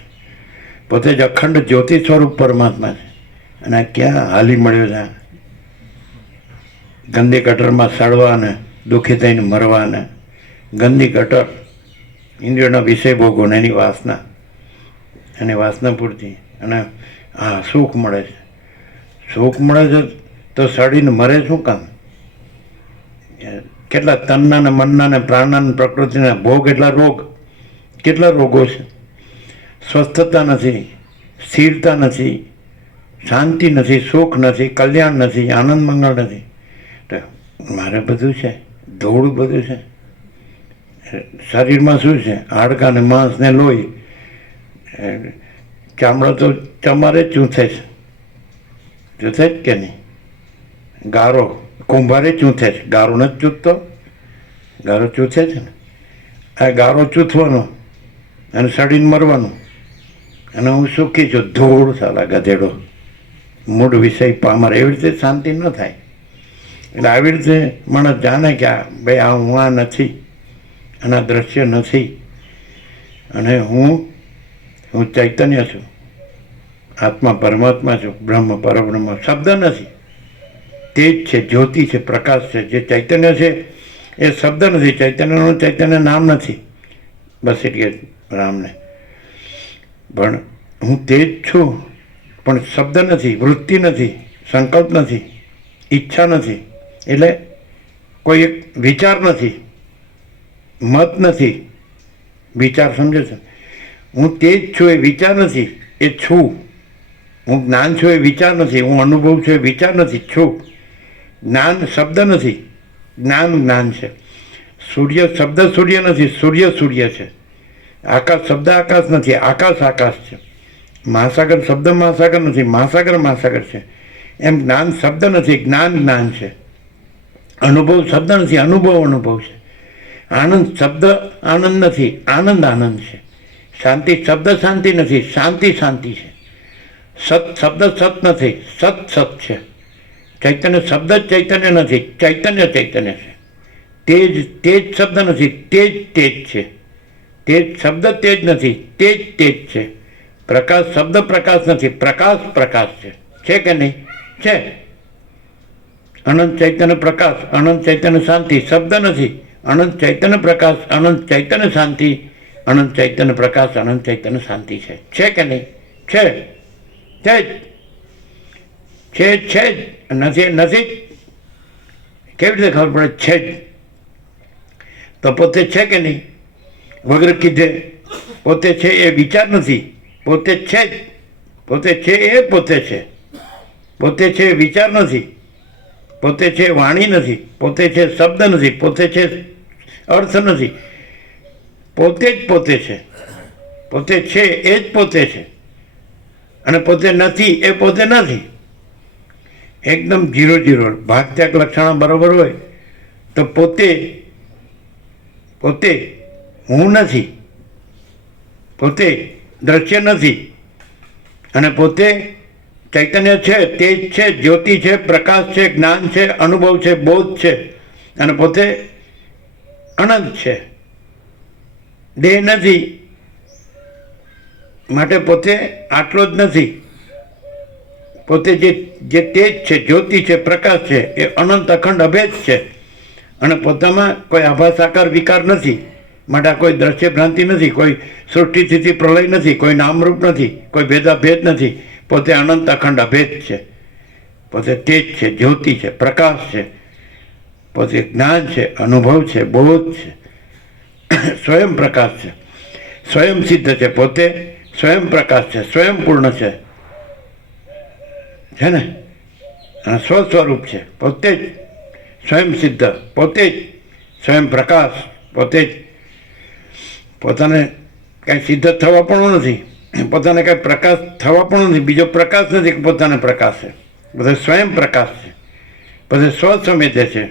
પોતે જ અખંડ જ્યોતિ સ્વરૂપ પરમાત્મા છે. અને આ ક્યાં હાલી મળ્યો છે? ગંદી ગટરમાં સડવા ને દુઃખી થઈને મરવા ને ગંદી ગટર, ઇન્દ્રિયોના વિષય ભોગો ને એની વાસના પૂરતી. અને હા સુખ મળે છે, સુખ મળે છે તો સડીને મરે શું કામ? કેટલા તનના ને મનના ને પ્રાણના ને પ્રકૃતિના ભોગ, કેટલા રોગો છે. સ્વસ્થતા નથી, સ્થિરતા નથી, શાંતિ નથી, સુખ નથી, કલ્યાણ નથી, આનંદ મંગળ નથી. તો મારે બધું છે, ધૂળ બધું છે. શરીરમાં શું છે? હાડકા ને માંસ ને લોહી, ચામડો તો ચમારે જ ચૂંથે છે, ચૂંથે જ કે નહીં? ગારો કુંભારે ચૂંથે છે, ગારો નથી ચૂંથતો? ગારો ચૂંથે છે ને. આ ગારો ચૂંથવાનો અને સડીને મરવાનું. અને હું સુખી છું, ધૂળ સાલા ગધેડો, મૂળ વિષય પામર. એવી રીતે શાંતિ ન થાય. એટલે આવી રીતે માણસ જાણે કે ભાઈ આ હું આ નથી, અને આ દ્રશ્ય નથી, અને હું ચૈતન્ય છું, આત્મા પરમાત્મા છું, બ્રહ્મ પરબ્રહ્મ. શબ્દ નથી, તે જ છે, જ્યોતિ છે, પ્રકાશ છે. જે ચૈતન્ય છે એ શબ્દ નથી, ચૈતન્યનું ચૈતન્ય નામ નથી. બસ એટલે રામને પણ હું તે જ છું, પણ શબ્દ નથી, વૃત્તિ નથી, સંકલ્પ નથી, ઈચ્છા નથી, એટલે કોઈ એક વિચાર નથી, મત નથી. વિચાર સમજે છે? હું તે જ છું, એ વિચાર નથી, એ છું. હું જ્ઞાન છું, એ વિચાર નથી. હું અનુભવ છું, એ વિચાર નથી, છું. જ્ઞાન શબ્દ નથી, જ્ઞાન છે. સૂર્ય શબ્દ સૂર્ય નથી, સૂર્ય છે. આકાશ શબ્દ આકાશ નથી, આકાશ છે. મહાસાગર શબ્દ મહાસાગર નથી, મહાસાગર છે. એમ જ્ઞાન શબ્દ નથી, જ્ઞાન છે. અનુભવ શબ્દ નથી, અનુભવ છે. આનંદ શબ્દ આનંદ નથી, આનંદ આનંદ છે. શાંતિ શબ્દ શાંતિ નથી, શાંતિ શાંતિ છે. સત શબ્દ સત નથી, સત સત છે. ચૈતન્ય શબ્દ જ ચૈતન્ય નથી, ચૈતન્ય ચૈતન્ય છે. તેજ તેજ શબ્દ નથી, તેજ તેજ છે. તેજ શબ્દ તેજ નથી, તેજ તેજ છે. પ્રકાશ શબ્દ પ્રકાશ નથી, પ્રકાશ પ્રકાશ છે. છે કે નહીં? છે. અનંત ચૈતન્ય પ્રકાશ, અનંત ચૈતન્ય શાંતિ શબ્દ નથી. અનંત ચૈતન્ય પ્રકાશ, અનંત ચૈતન્ય શાંતિ, અનંત ચૈતન્ય પ્રકાશ, અનંત ચૈતન્ય શાંતિ છે. છે કે નહીં? છે. છે જ. છે જ. નથી નથી કેવી રીતે ખબર પડે? છે જ. તો પોતે છે કે નહીં? વગર કીધે પોતે છે એ વિચાર નથી, પોતે છે જ. પોતે છે એ પોતે છે. પોતે છે એ વિચાર નથી, પોતે છે વાણી નથી, પોતે છે શબ્દ નથી, પોતે છે અર્થ નથી. પોતે જ પોતે છે. પોતે છે એ જ પોતે છે. અને પોતે નથી એ પોતે નથી. એકદમ 0-0 ભાગત્યાગ લક્ષણ બરોબર હોય તો પોતે પોતે હું નથી, પોતે દ્રશ્ય નથી, અને પોતે ચૈતન્ય છે, તેજ છે, જ્યોતિ છે, પ્રકાશ છે, જ્ઞાન છે, અનુભવ છે, બોધ છે, અને પોતે અનંત છે. દેહ નથી માટે પોતે આટલો જ નથી. પોતે જે તેજ છે, જ્યોતિ છે, પ્રકાશ છે, એ અનંત અખંડ અભેદ છે. અને પોતામાં કોઈ આભાસ આકાર વિકાર નથી માટે આ કોઈ દ્રશ્ય ભ્રાંતિ નથી, કોઈ સૃષ્ટિ સ્થિતિ પ્રલય નથી, કોઈ નામરૂપ નથી, કોઈ ભેદાભેદ નથી. પોતે અનંત અખંડ અભેદ છે. પોતે તેજ છે, જ્યોતિ છે, પ્રકાશ છે, પોતે જ્ઞાન છે, અનુભવ છે, બોધ છે, સ્વયં પ્રકાશ છે, સ્વયં સિદ્ધ છે. પોતે સ્વયં પ્રકાશ છે, સ્વયં પૂર્ણ છે ને? અને સ્વસ્વરૂપ છે. પોતે જ સ્વયં સિદ્ધ, પોતે જ સ્વયં પ્રકાશ, પોતે જ પોતાને કાંઈ સિદ્ધ થવા પણ નથી, પોતાને કાંઈ પ્રકાશ થવા પણ નથી. બીજો પ્રકાશ નથી કે પોતાને પ્રકાશ છે. બધો સ્વયં પ્રકાશ છે. પોતે સ્વસંવેદ્ય છે.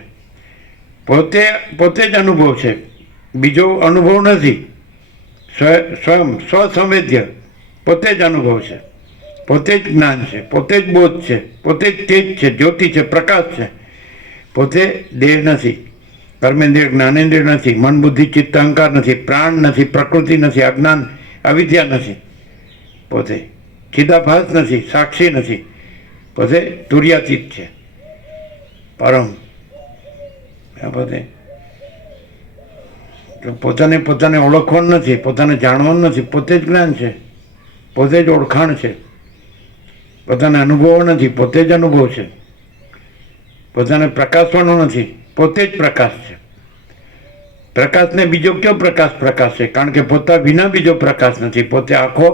પોતે પોતે જ અનુભવ છે, બીજો અનુભવ નથી. સ્વયં સ્વસંવેદ્ય, પોતે જ અનુભવ છે, પોતે જ જ્ઞાન છે, પોતે જ બોધ છે, પોતે જ તેજ છે, જ્યોતિ છે, પ્રકાશ છે. પોતે દેહ નથી, કર્મેન્દ્રિય જ્ઞાનેન્દ્રિય નથી, મન બુદ્ધિ ચિત્ત અહંકાર નથી, પ્રાણ નથી, પ્રકૃતિ નથી, અજ્ઞાન અવિદ્યા નથી. પોતે ચિદાભાસ નથી, સાક્ષી નથી. પોતે તુર્યાતીત છે, પરમ. પોતે પોતાને ઓળખવાનું નથી, પોતાને જાણવાનું નથી. પોતે જ જ્ઞાન છે, પોતે જ ઓળખાણ છે. પોતાને અનુભવો નથી, પોતે જ અનુભવ છે. પોતાને પ્રકાશવાનો નથી, પોતે જ પ્રકાશ છે. પ્રકાશને બીજો કયો પ્રકાશ છે? કારણ કે પોતા વિના બીજો પ્રકાશ નથી. પોતે આખો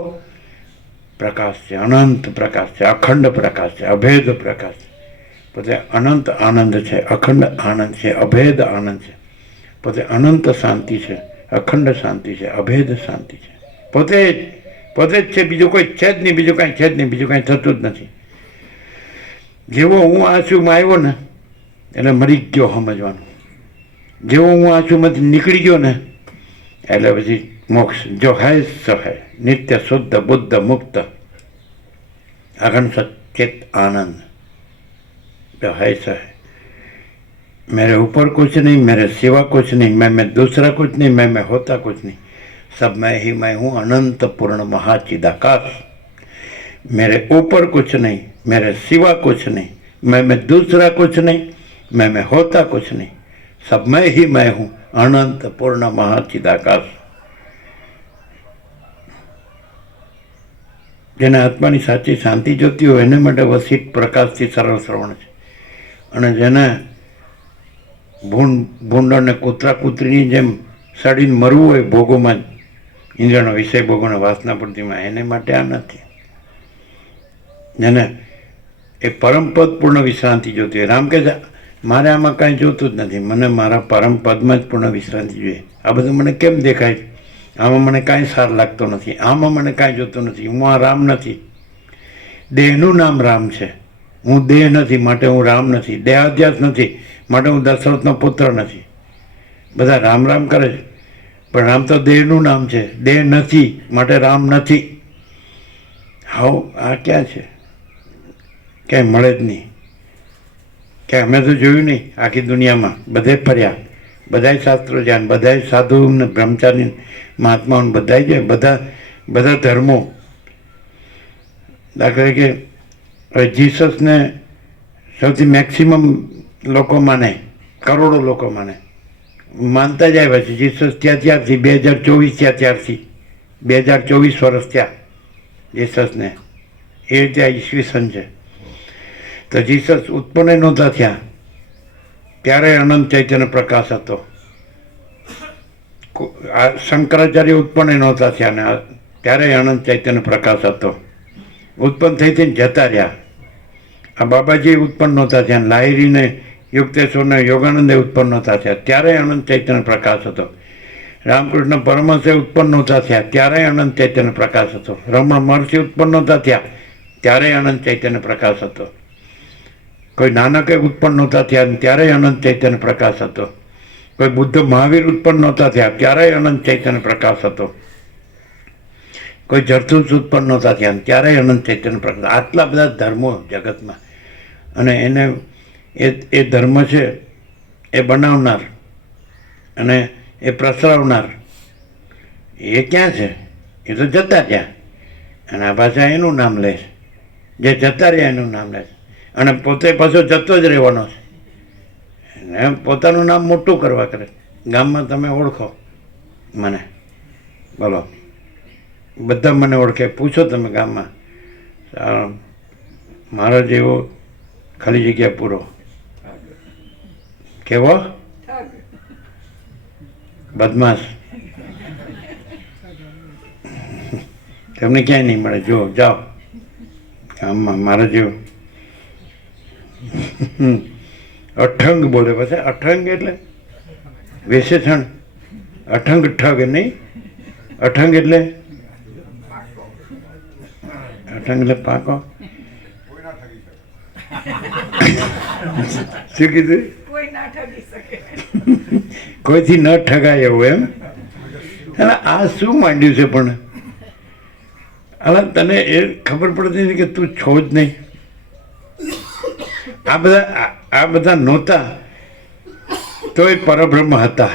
પ્રકાશ છે, અનંત પ્રકાશ છે, અખંડ પ્રકાશ છે, અભેદ પ્રકાશ છે. પોતે અનંત આનંદ છે, અખંડ આનંદ છે, અભેદ આનંદ છે. પોતે અનંત શાંતિ છે, અખંડ શાંતિ છે, અભેદ શાંતિ છે. પોતે જ છે, બીજું કોઈ છે જ નહીં, બીજું કાંઈ છે જ નહીં, બીજું કાંઈ થતું જ નથી. જેવો હું આંસુમાં આવ્યો ને એટલે મરી ગયો સમજવાનું. જેવો હું આંસુમાંથી નીકળી ગયો ને એટલે પછી મોક્ષ. જો હૈ સ હૈ, નિત્ય શુદ્ધ બુદ્ધ મુક્ત અખંડ સચેત આનંદ. जो है सो है. मेरे ऊपर कुछ नहीं, मेरे सिवा कुछ नहीं, मैं दूसरा कुछ नहीं, मैं होता कुछ नहीं. सब मैं ही मैं हूँ, अनंत पूर्ण महाचिदाकाश. मेरे ऊपर कुछ नहीं, मेरे सिवा कुछ नहीं, मैं दूसरा कुछ नहीं, मैं होता कुछ नहीं. सब मैं ही मैं हूँ, अनंत पूर्ण महाचिदाकाश. જેને આત્માની સાચી શાંતિ જોતી હોય એને માટે વસિત પ્રકાશથી સરળ શ્રવણ છે. અને જેને ભૂંડ અને કૂતરા કૂતરીની જેમ સડીને મરવું હોય ભોગોમાં, ઇન્દ્રિયનો વિષય ભોગોના વાસના પૂર્તિમાં, એને માટે આ નથી. જેને એ પરમપદ પૂર્ણ વિશ્રાંતિ જોતી હોય. રામ કહે છે મારે આમાં કાંઈ જોતું જ નથી, મને મારા પરમપદમાં જ પૂર્ણ વિશ્રાંતિ જોઈએ. આ બધું મને કેમ દેખાય? આમાં મને કાંઈ સાર લાગતો નથી, આમાં મને કાંઈ જોતું નથી. હું આ રામ નથી. દેહનું નામ રામ છે. હું દેહ નથી માટે હું રામ નથી. દેહાધ્યાસ નથી માટે હું દશરથનો પુત્ર નથી. બધા રામ રામ કરે છે, પણ રામ તો દેહનું નામ છે, દેહ નથી માટે રામ નથી. હાવ આ ક્યાં છે? ક્યાંય મળે જ નહીં. કે અમે તો જોયું નહીં આખી દુનિયામાં, બધે ફર્યા, બધાય શાસ્ત્રો જ્ઞાન, બધાય સાધુ ને બ્રહ્મચારી મહાત્માઓને બધાય છે, બધા ધર્મો. દાખલા તરીકે હવે જીસસને સૌથી મેક્સિમમ લોકો માને, કરોડો લોકો માને, માનતા જ આવ્યા છે. જીસસ ત્યારથી 2024 ત્યારથી 2024 વર્ષ થયા જીસસને. એ રીતે આ ઈસવીસન છે. તો જીસસ ઉત્પન્ન નહોતા થયા ત્યારે અનંત ચૈતન્ય પ્રકાશ હતો. આ શંકરાચાર્ય ઉત્પન્ન નહોતા થયા ને ત્યારે અનંત ચૈતન્ય પ્રકાશ હતો. ઉત્પન્ન થઈ થઈને જતા રહ્યા. આ બાબાજી ઉત્પન્ન નહોતા થયા, લાહિરીને યુક્તેશ્વરને યોગાનંદે ઉત્પન્ન નહોતા થયા ત્યારે અનંત ચૈતન્ય પ્રકાશ હતો. રામકૃષ્ણ પરમહંસે ઉત્પન્ન નહોતા થયા ત્યારે અનંત ચૈતન્ય પ્રકાશ હતો. રમણ મહર્ષિ ઉત્પન્ન નહોતા થયા ત્યારે અનંત ચૈતન્ય પ્રકાશ હતો. કોઈ નાનકે ઉત્પન્ન નહોતા થયા ત્યારે અનંત ચૈતન્ય પ્રકાશ હતો. કોઈ બુદ્ધ મહાવીર ઉત્પન્ન નહોતા થયા ત્યારે અનંત ચૈતન્ય પ્રકાશ હતો. કોઈ જરથુસ ઉત્પન્ન નહોતા થયા ત્યારે અનંત ચૈતન્ય પ્રકાશ. આટલા બધા ધર્મો જગતમાં, અને એને એ ધર્મ છે એ બનાવનાર અને એ પ્રસરાવનાર એ ક્યાં છે? એ તો જતા રહ્યા. અને આ ભાષા એનું નામ લે છે, જે જતા રહ્યા એનું નામ લે છે, અને પોતે પાછો જતો જ રહેવાનો છે. અને પોતાનું નામ મોટું કરવા કરે. ગામમાં તમે ઓળખો મને, બોલો, બધા મને ઓળખે. પૂછો તમે ગામમાં, મારા જેવો ખાલી જગ્યા પૂરો કેવો બદમાશ, તમને ક્યાંય નહીં મળે. જો જાઓ ગામમાં મારા જેવો. અઠંગ બોલે પછી. અઠંગ એટલે વિશેષણ. અઠંગ ઠગ નહીં, અઠંગ એટલે પાકો. શું કીધું? કોઈથી ન ઠગાય એવું એમ. અને આ શું માંડ્યું છે પણ? હવે તને એ ખબર પડતી નથી કે તું છો જ નહીં. આ બધા નહોતા તોય પરબ્રહ્મ હતા,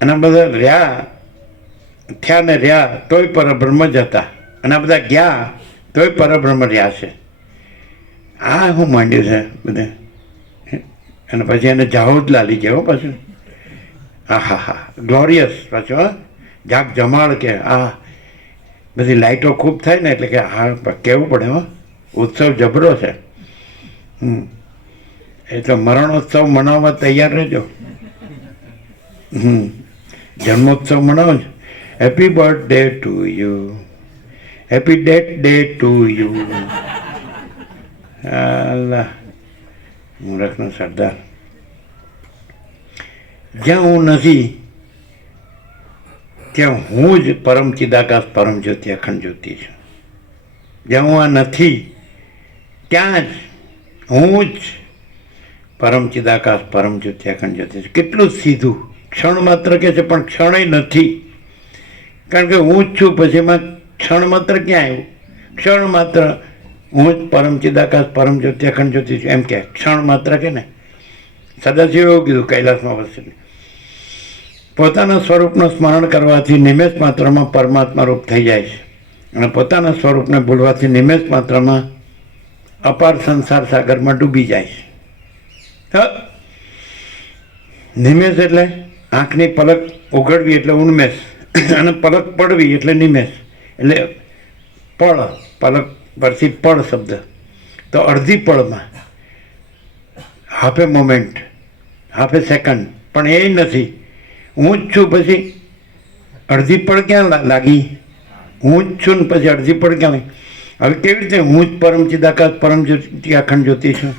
અને બધા રહ્યા થયા ને રહ્યા તોય પરબ્રહ્મ જ હતા, અને આ બધા ગયા તોય પરબ્રહ્મ રહ્યા છે. આ હું માંડ્યું છે બધે. અને પછી એને જાહો જ લાલી જાય પાછું. હા ગ્લોરિયસ પાછું. હા, જાગ જમાડ કે આ બધી લાઇટો ખૂબ થાય ને એટલે કે હા કહેવું પડે. હો, ઉત્સવ જબરો છે. એ તો મરણોત્સવ મનાવવા તૈયાર રહેજો. જન્મોત્સવ મનાવો છો. Happy birthday to you, happy death day to you. અલ્લાહ મૂરખનો સરદાર. જ્યાં હું નથી ત્યાં હું જ પરમ ચિદાકાશ પરમ જ્યોતિ અખંડ જ્યોતિ છું. જ્યાં હું આ નથી ત્યાં જ હું જ પરમ ચિદાકાશ પરમ જ્યોતિ અખંડ જ્યોતિ છું. કેટલું સીધું. ક્ષણ માત્ર કે છે પણ ક્ષણય નથી, કારણ કે હું જ છું. પછી એમાં ક્ષણ માત્ર ક્યાં આવ્યું? ક્ષણ માત્ર હું જ પરમ ચિદાકાશ પરમ જ્યોતિ અખંડ જ્યોતિ છું એમ કે ક્ષણ માત્ર કે ને. સદાશિવ એવું કીધું કૈલાસમાં વસે. પોતાના સ્વરૂપનું સ્મરણ કરવાથી નિમેષ માત્રમાં પરમાત્મા રૂપ થઈ જાય છે, અને પોતાના સ્વરૂપને ભૂલવાથી નિમેષ માત્રમાં અપાર સંસાર સાગરમાં ડૂબી જાય છે. નિમેષ એટલે આંખની પલક ઉઘડવી એટલે ઉન્મેષ, અને પલક પડવી એટલે નિમેષ. એટલે પલક પરથી પળ શબ્દ. તો અડધી પળમાં હાફે મોમેન્ટ, હાફે સેકન્ડ પણ એ નથી. હું જ છું પછી અડધી પળ ક્યાં લાગી? હું જ છું ને પછી અડધી પળ ક્યાં લાગી? હવે કેવી રીતે હું જ પરમ ચિદાકાશ પરમ જ્યોતિ અખંડ જ્યોતિ છું?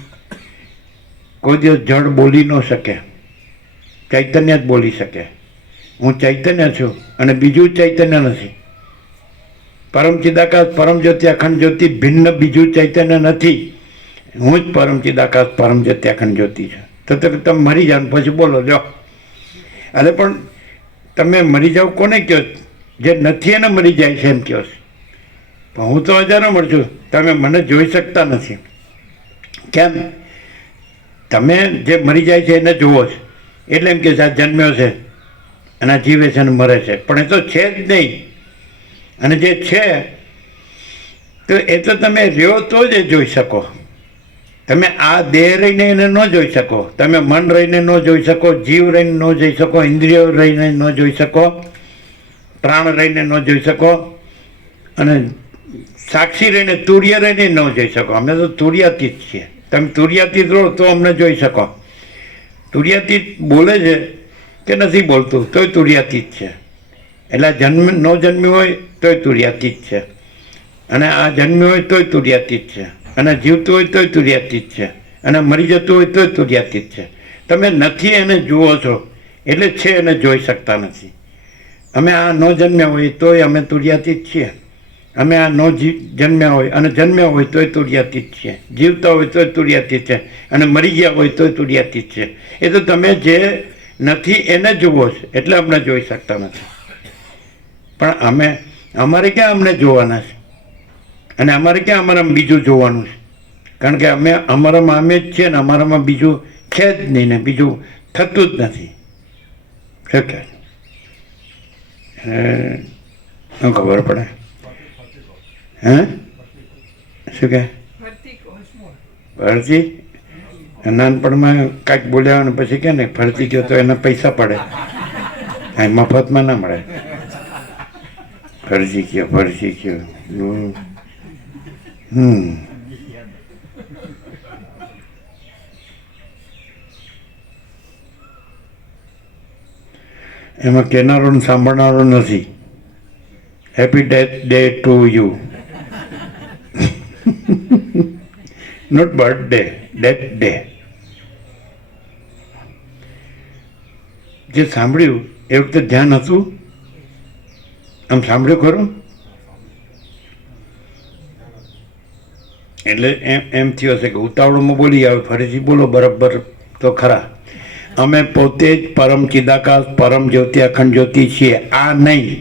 કોઈ દિવસ જળ બોલી ન શકે, ચૈતન્ય જ બોલી શકે. હું ચૈતન્ય છું અને બીજું ચૈતન્ય નથી. પરમ ચિદાકાશ પરમ જ્યોતિ અખંડ જ્યોતિ ભિન્ન બીજું ચૈતન્ય નથી. હું જ પરમ ચિદાકાશ પરમ જ્યોતિ અખંડ જ્યોતિ છું. તો તમે મરી જાઓ પછી બોલો જો અરે પણ તમે મરી જાવ કોને કહો? જે નથી એને મરી જાય છે એમ કહો છો. પણ હું તો હજારો મર છું, તમે મને જોઈ શકતા નથી. કેમ? તમે જે મરી જાય છે એને જુઓ છો એટલે એમ કે છે આ જન્મ્યો છે અને આ જીવે છે અને મરે છે, પણ એ તો છે જ નહીં. અને જે છે તો એ તો તમે રહ્યો તો જ એ જોઈ શકો. તમે આ દેહ રહીને એને ન જોઈ શકો, તમે મન રહીને ન જોઈ શકો, જીવ રહીને ન જોઈ શકો, ઇન્દ્રિયો રહીને ન જોઈ શકો, પ્રાણ રહીને ન જોઈ શકો, અને સાક્ષી રહીને તુર્ય રહીને ન જોઈ શકો. અમે તો તુર્યાતીત છીએ. તમે તુર્યાતીત રહો તો અમને જોઈ શકો. તુર્યાતીત બોલે છે કે નથી બોલતું તોય તુર્યાતીત છે. એટલે જન્મ ન જન્મ્યું હોય તોય તુર્યાતીત છે, અને આ જન્મ્યું હોય તોય તુર્યાતીત છે, અને જીવતું હોય તોય તુર્યાતીત છે, અને મરી જતું હોય તોય તુર્યાતીત છે. તમે નથી એને જુઓ છો એટલે છે એને જોઈ શકતા નથી. અમે આ ન જન્મ્યા હોય તોય અમે તુર્યાતીત છીએ. અમે આ ન જન્મ્યા હોય અને જન્મ્યા હોય તોય તુર્યાતીત છીએ. જીવતા હોય તોય તુર્યાતીત છે, અને મરી ગયા હોય તોય તુર્યાતીત છે. એ તો તમે જે નથી એને જુઓ છો એટલે અમને જોઈ શકતા નથી. પણ અમારે ક્યાં અમને જોવાના છે, અને અમારે ક્યાં અમારામાં બીજું જોવાનું છે? કારણ કે અમારામાં અમે જ છીએ ને અમારામાં બીજું છે જ નહીં, ને બીજું થતું જ નથી. શું કહે? શું ખબર પડે? હે? શું કહે? ફરતી? નાનપણમાં કાંઈક બોલ્યા ને પછી કે ને ફરતી ગયો તો એના પૈસા પડે, કાંઈ મફતમાં ના મળે. ફરજી ગયો. એમાં કહેનારો ને સાંભળનારો નથી. Happy death day to you. Not birthday, death day. જે સાંભળ્યું એ વખતે ધ્યાન હતું? આમ સાંભળ્યું ખરું? એટલે એમ થયું હશે કે ઉતાવળમાં બોલી આવે, ફરીથી બોલો બરાબર તો ખરા. અમે પોતે જ પરમ ચિદાકાશ, પરમ જ્યોતિ, અખંડ જ્યોતિ છીએ. આ નહીં,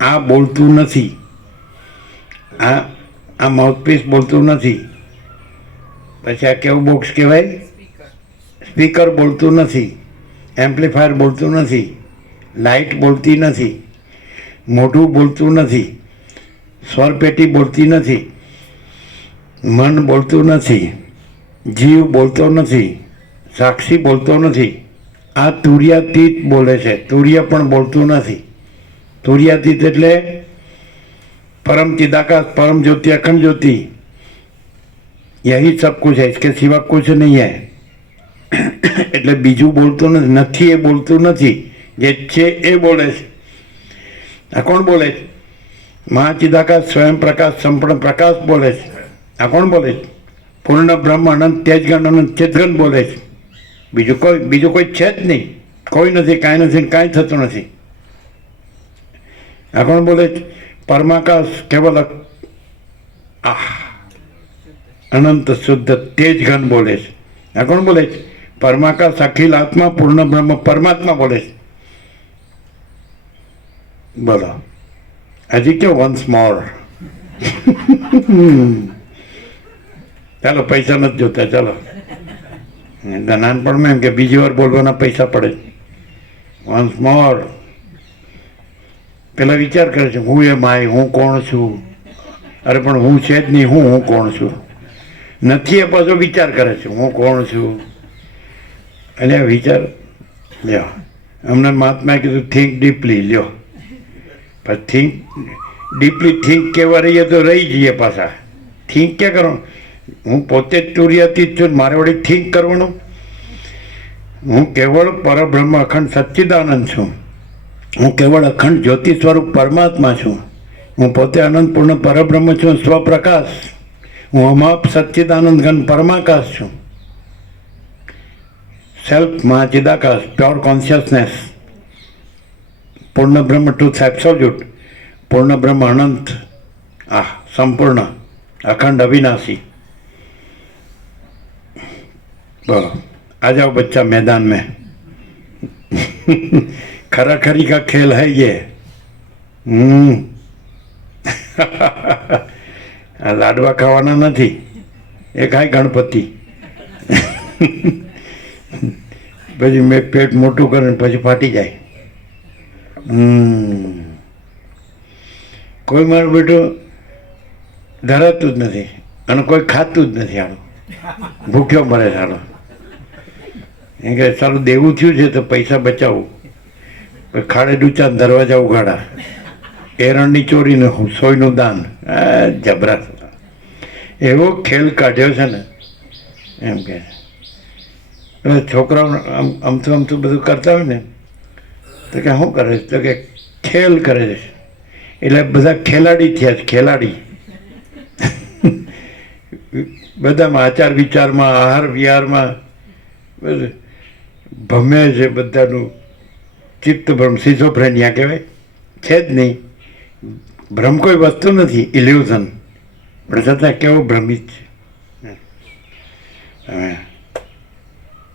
આ બોલતું નથી, આ માઉથપીસ બોલતું નથી, પછી આ કેવું બોક્સ કહેવાય? સ્પીકર બોલતું નથી, એમ્પ્લીફાયર બોલતું નથી, લાઇટ બોલતી નથી, મોઢું બોલતું નથી, સ્વરપેટી બોલતી નથી, મન બોલતું નથી, જીવ બોલતો નથી, સાક્ષી બોલતો નથી. આ તુર્યાતીત બોલે છે. તુર્ય પણ બોલતું નથી. તુર્યાતીત એટલે परम चिदाकाश, परम ज्योति, अखंड ज्योति, यही सब कुछ है, इसके सिवा कुछ नहीं है. એટલે બીજું બોલતું નથી, એ બોલતું નથી, જે છે એ બોલે છે. આ કોણ બોલે છે? મહાચિદાકાશ, સ્વયં પ્રકાશ, સંપૂર્ણ પ્રકાશ બોલે છે. આ કોણ બોલે છે? પૂર્ણ બ્રહ્મ, અનંત તેજગણ, અનંત ચેતગણ બોલે છે. બીજું કોઈ છે જ નહીં. કોઈ નથી, કાંઈ નથી, કાંઈ થતું નથી. આ કોણ બોલે છે? પરમાકાશ, કેવલ અનંત શુદ્ધ તેજગણ બોલે છે. આ કોણ બોલે છે? પરમાકાશ, અખિલ આત્મા, પૂર્ણ બ્રહ્મ, પરમાત્મા બોલે છે. બોલો હજી કે વન્સ મોર. ચાલો, પૈસા નથી જોતા. ચાલો, નાનપણમાં એમ કે બીજી વાર બોલવાના પૈસા પડે. વન્સ મોર. પેલા વિચાર કરે છે, હું એ માય, હું કોણ છું? અરે પણ હું છે જ નહીં, હું કોણ છું? નથી, એ પાછો વિચાર કરે છે, હું કોણ છું? અને આ વિચાર લ્યો. અમને મહાત્માએ કીધું થિંક ડીપલી. લ્યો, પણ થિંક ડીપલી થિંક કેવા રહીએ તો રહી જઈએ પાછા. થિંક ક્યાં કરો? હું પોતે જ તુર્યાતીત છું, મારે વળી થિંક કરવાનું? હું કેવળ પરબ્રહ્મ અખંડ સચ્ચિદાનંદ છું. હું કેવળ અખંડ જ્યોતિ સ્વરૂપ પરમાત્મા છું. હું પોતે આનંદપૂર્ણ પરબ્રહ્મ છું, સ્વપ્રકાશ. હું અમાપ સચ્ચિદાનંદ ઘન પરમાકાશ છું. સેલ્ફ મહાચિદાકાશ, પ્યોર કોન્શિયસનેસ, પૂર્ણ બ્રહ્મ, ટ્રુથ એબ્સોલ્યુટ, પૂર્ણ બ્રહ્મ, અનંત, સંપૂર્ણ, અખંડ, अविनाशी. बोलो, आ जाओ बच्चा मैदान में. खराखरी का खेल है ये। આ લાડવા ખાવાના નથી, એ ખાય ગણપતિ. પછી મેં પેટ મોટું કરે પછી ફાટી જાય. કોઈ મારું બેટું ધરાતું જ નથી અને કોઈ ખાતું જ નથી. આડો ભૂખ્યો મરે છે. આડો એમ કે સારું દેવું થયું છે તો પૈસા બચાવું, ખાડે ડૂચા દરવાજા ઉઘાડા, એરણની ચોરીને સોયનું દાન. જબરા એવો ખેલ કાઢ્યો છે ને. એમ કે છોકરાઓ અમથું અમથું બધું કરતા હોય ને તો કે શું કરે છે? તો કે ખેલ કરે છે. એટલે બધા ખેલાડી થયા છે. ખેલાડી બધામાં આચાર વિચારમાં, આહાર વિહારમાં બધું ભમે છે. બધાનું ચિત્ત ભ્રમ, સિઝોફ્રેનિયા કહેવાય. છે જ નહીં. ભ્રમ કોઈ વસ્તુ નથી, ઇલ્યુઝન. પણ છતાં કેવું ભ્રમિત છે. હવે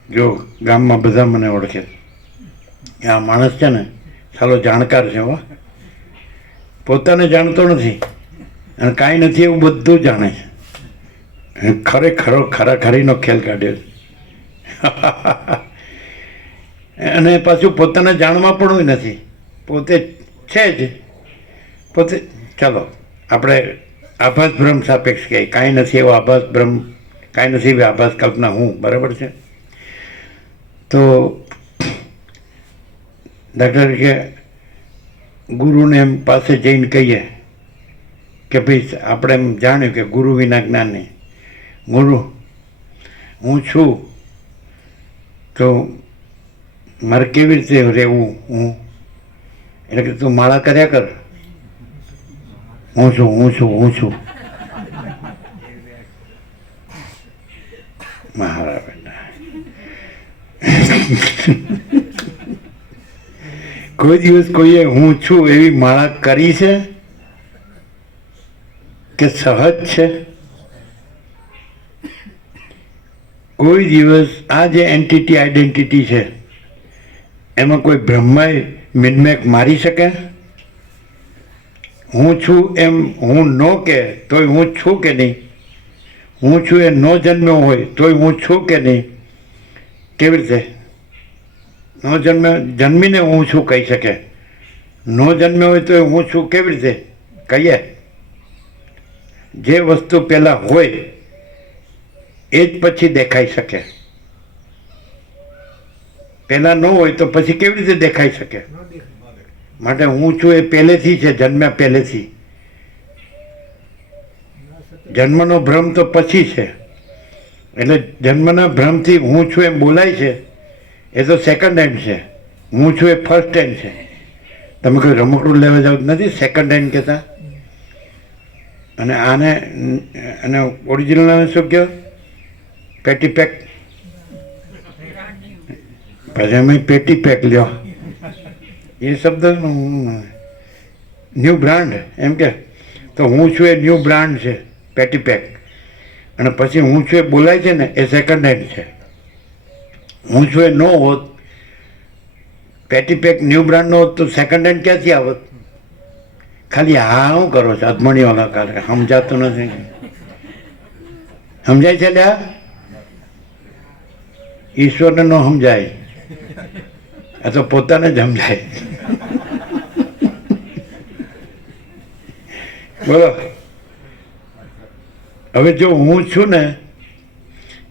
જો ગામમાં બધા મને ઓળખે આ માણસ છે ને સાલો જાણકાર છે. હો, પોતાને જાણતો નથી અને કાંઈ નથી એવું બધું જાણે છે. ખરેખરો ખરાખરીનો ખેલ કાઢ્યો છે. અને પાછું પોતાને જાણવા પણ નથી, પોતે છે જ પોતે. ચાલો આપણે આભાસ ભ્રમ સાપેક્ષ કહીએ, કાંઈ નથી એવો આભાસ ભ્રમ, કાંઈ નથી એવી આભાસ કલ્પના હું. બરાબર છે. તો દાખલા તરીકે ગુરુને એમ પાસે જઈને કહીએ કે ભાઈ આપણે એમ જાણ્યું કે ગુરુ વિના જ્ઞાન નહીં. ગુરુ હું છું તો મારે કેવી રીતે રહેવું? હું એટલે કે તું માળા કર્યા કર. હું છું, હું છું, હું છું. મારા બેટા કોઈ દિવસ કોઈએ હું છું એવી માળા કરી છે કે સહજ છે? કોઈ દિવસ આ જે એન્ટિટી આઈડેન્ટિટી છે એમાં કોઈ બ્રહ્માએ મિનમેક મારી શકે? હું છું એમ હું ન કે તોય હું છું કે નહીં? હું છું એ ન જન્મ્યો હોય તોય હું છું કે નહીં? કેવી રીતે? ન જન્મીને હું છું કહી શકે? ન જન્મ્યો હોય તો હું છું કેવી રીતે કહીએ? જે વસ્તુ પહેલાં હોય એ જ પછી દેખાઈ શકે. પહેલાં ન હોય તો પછી કેવી રીતે દેખાઈ શકે? માટે હું છું એ પહેલેથી છે, જન્મ્યા પહેલેથી. જન્મનો ભ્રમ તો પછી છે. એટલે જન્મના ભ્રમથી હું છું એમ બોલાય છે એ તો સેકન્ડ હેન્ડ છે. હું છું એ ફર્સ્ટ હેન્ડ છે. તમે કોઈ રમકડું લેવા જાવ નથી સેકન્ડ હેન્ડ કહેતા? અને આને અને ઓરિજિનલ શું કહો? પેટી પેક. પછી અમે પેટી પેક લ્યો એ શબ્દ ન્યૂ બ્રાન્ડ એમ કે. તો હું છું એ ન્યૂ બ્રાન્ડ છે, પેટી પેક. અને પછી હું છું એ બોલાય છે ને એ સેકન્ડ હેન્ડ છે. હું છું એ ન હોત, પેટી પેક ન્યૂ બ્રાન્ડ નો હોત તો સેકન્ડ હેન્ડ ક્યાંથી આવત? ખાલી હા શું કરો છો અધમણી વાળા કારણે? સમજાતું નથી. સમજાય છે લ્યા? ઈશ્વરને ન સમજાય, આ તો પોતાને જ સમજાય. બોલો. હવે જો હું છું ને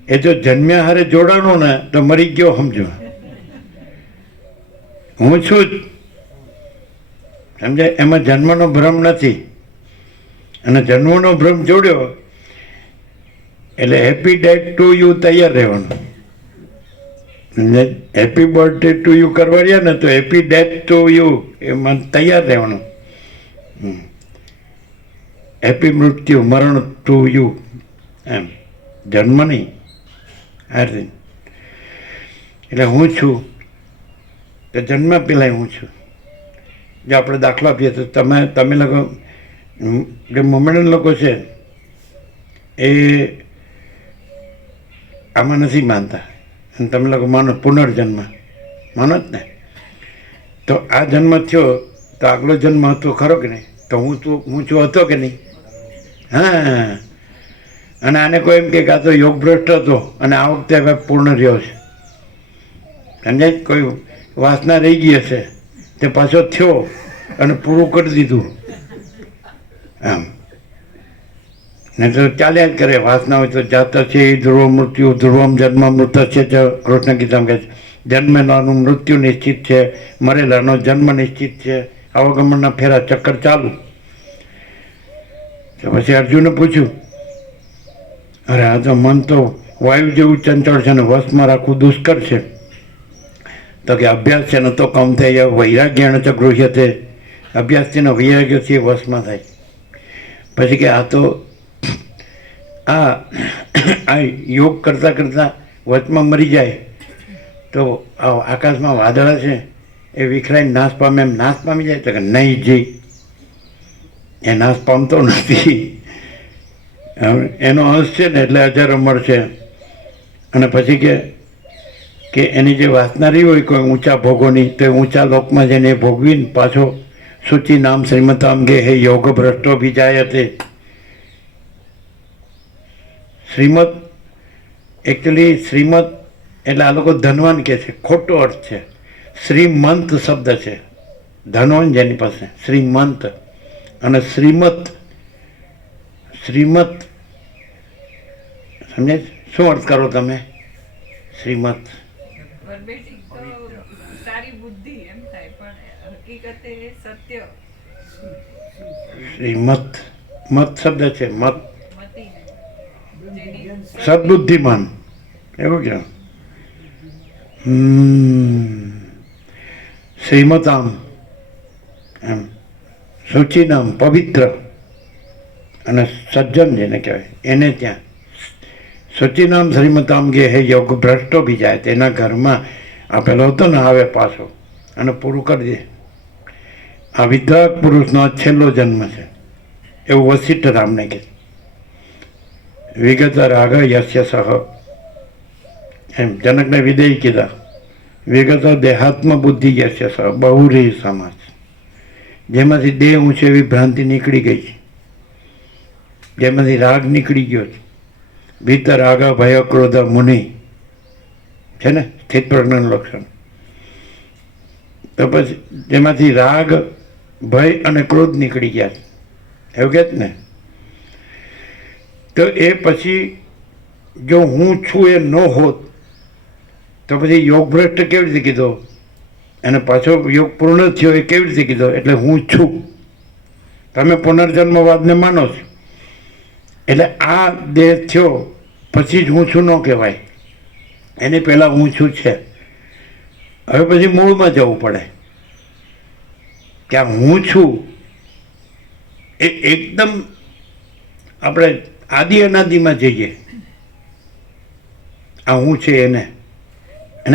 એ જો જન્મ્યા હારે જોડાણો ને તો મરી ગયો સમજો. હું છું જ સમજાય. એમાં જન્મનો ભ્રમ નથી. અને જન્મનો ભ્રમ જોડ્યો એટલે હેપી ડેટ ટુ યુ તૈયાર રહેવાનું. હેપી બર્થડે ટુ યુ કરવા રહ્યા ને તો હેપી ડેથ ટુ યુ એમાં તૈયાર રહેવાનું. હેપી મૃત્યુ મરણ ટુ યુ એમ, જન્મ નહીં. એટલે હું છું તો જન્મ પહેલાં હું છું. જો આપણે દાખલો આપીએ તો તમે લોકો જે મોમેડન લોકો છે એ આમાં નથી માનતા અને તમે લોકો માનો પુનર્જન્મ માનો જ ને. તો આ જન્મ થયો તો આગલો જન્મ હતો ખરો કે નહીં? તો હું છું હતો કે નહીં? હા. અને આને કોઈ એમ કે આ તો યોગ ભ્રષ્ટ હતો અને આ વખતે હવે પૂર્ણ રહ્યો છે, સમજાય? કોઈ વાસના રહી ગઈ હશે તે પાછો થયો અને પૂરું કરી દીધું આમ. ને તો ચાલ્યા જ કરે. વાસના હોય તો જાત છે ધ્રુવ મૃત્યુ ધ્રુવમ જન્મ મૃત છે. કૃષ્ણ ગીતામાં કહે છે જન્મેલાનું મૃત્યુ નિશ્ચિત છે, મરેલાનો જન્મ નિશ્ચિત છે. અવગમનના ફેરા ચક્કર ચાલુ. તો પછી અર્જુને પૂછ્યું, અરે આ તો મન તો વાયુ જેવું ચંચળ છે ને વશમાં રાખવું દુષ્કર છે. તો કે અભ્યાસ છે ને તો કમ થાય વૈરાગ્ય ચ ગૃહ્યતે. અભ્યાસથી ને વૈરાગ્યથી વશમાં થાય. પછી કે આ તો આ યોગ કરતાં કરતાં વચમાં મરી જાય તો આ આકાશમાં વાદળા છે એ વિખરાઈને નાશ પામે એમ નાશ પામી જાય? તો કે નહીં જી, એ નાશ પામતો નથી. એનો અંશ છે ને એટલે હજાર અમર છે. અને પછી કે એની જે વાસના રહી હોય કોઈ ઊંચા ભોગોની તો એ ઊંચા લોકમાં જઈને ભોગવીને પાછો સૂચિ નામ શ્રીમતામ ગે હે યોગ ભ્રષ્ટો ભીજાયતે. શ્રીમદ એકચ્યુઅલી શ્રીમદ એટલે આ લોકો ધનવાન કહે છે, ખોટો અર્થ છે. શ્રીમંત શબ્દ છે, ધનવાન જેની પાસે શ્રીમંત. અને શ્રીમત સમજે શું અર્થ કરો તમે? શ્રીમત શ્રીમત મત શબ્દ છે, મત સદબુદ્ધિમાન એવું કેમ? શ્રીમતામ એમ શુચિનામ પવિત્ર અને સજ્જન જેને કહેવાય એને ત્યાં શુચિનામ શ્રીમતામ ગે હે યોગ ભ્રષ્ટો બી જાય. તેના ઘરમાં આ પેલો હતો ને આવે પાછો અને પૂરું કરી દે. આ વિદ્રાગ પુરુષનો છેલ્લો જન્મ છે એવું વશિષ્ઠ રામને કહે. વિગત રાગ યસ્ય સહ એમ જનકને વિદેય કીધા. વિગત દેહાત્મ બુદ્ધિ યસ્ય સહ બહુરી સમાજ. જેમાંથી દેહ હું છે એવી ભ્રાંતિ નીકળી ગઈ છે, જેમાંથી રાગ નીકળી ગયો છે. ભીતર રાગ ભય ક્રોધ મુનિ છે ને સ્થિત પ્રજ્ઞાનું લક્ષણ. તો પછી જેમાંથી રાગ ભય અને ક્રોધ નીકળી ગયા છે એવું કે ને. તો એ પછી જો હું છું એ ન હોત તો પછી યોગ ભ્રષ્ટ કેવી રીતે કીધો? અને પાછો યોગ પૂર્ણ થયો એ કેવી રીતે કીધો? એટલે હું છું. તમે પુનર્જન્મવાદને માનો છો એટલે આ દેહ થયો પછી જ હું છું ન કહેવાય. એની પહેલાં હું છું છે. હવે પછી મૂળમાં જવું પડે કે આ હું છું એ એકદમ આપણે આદિ અનાદિમાં જઈએ. આ હું છે એને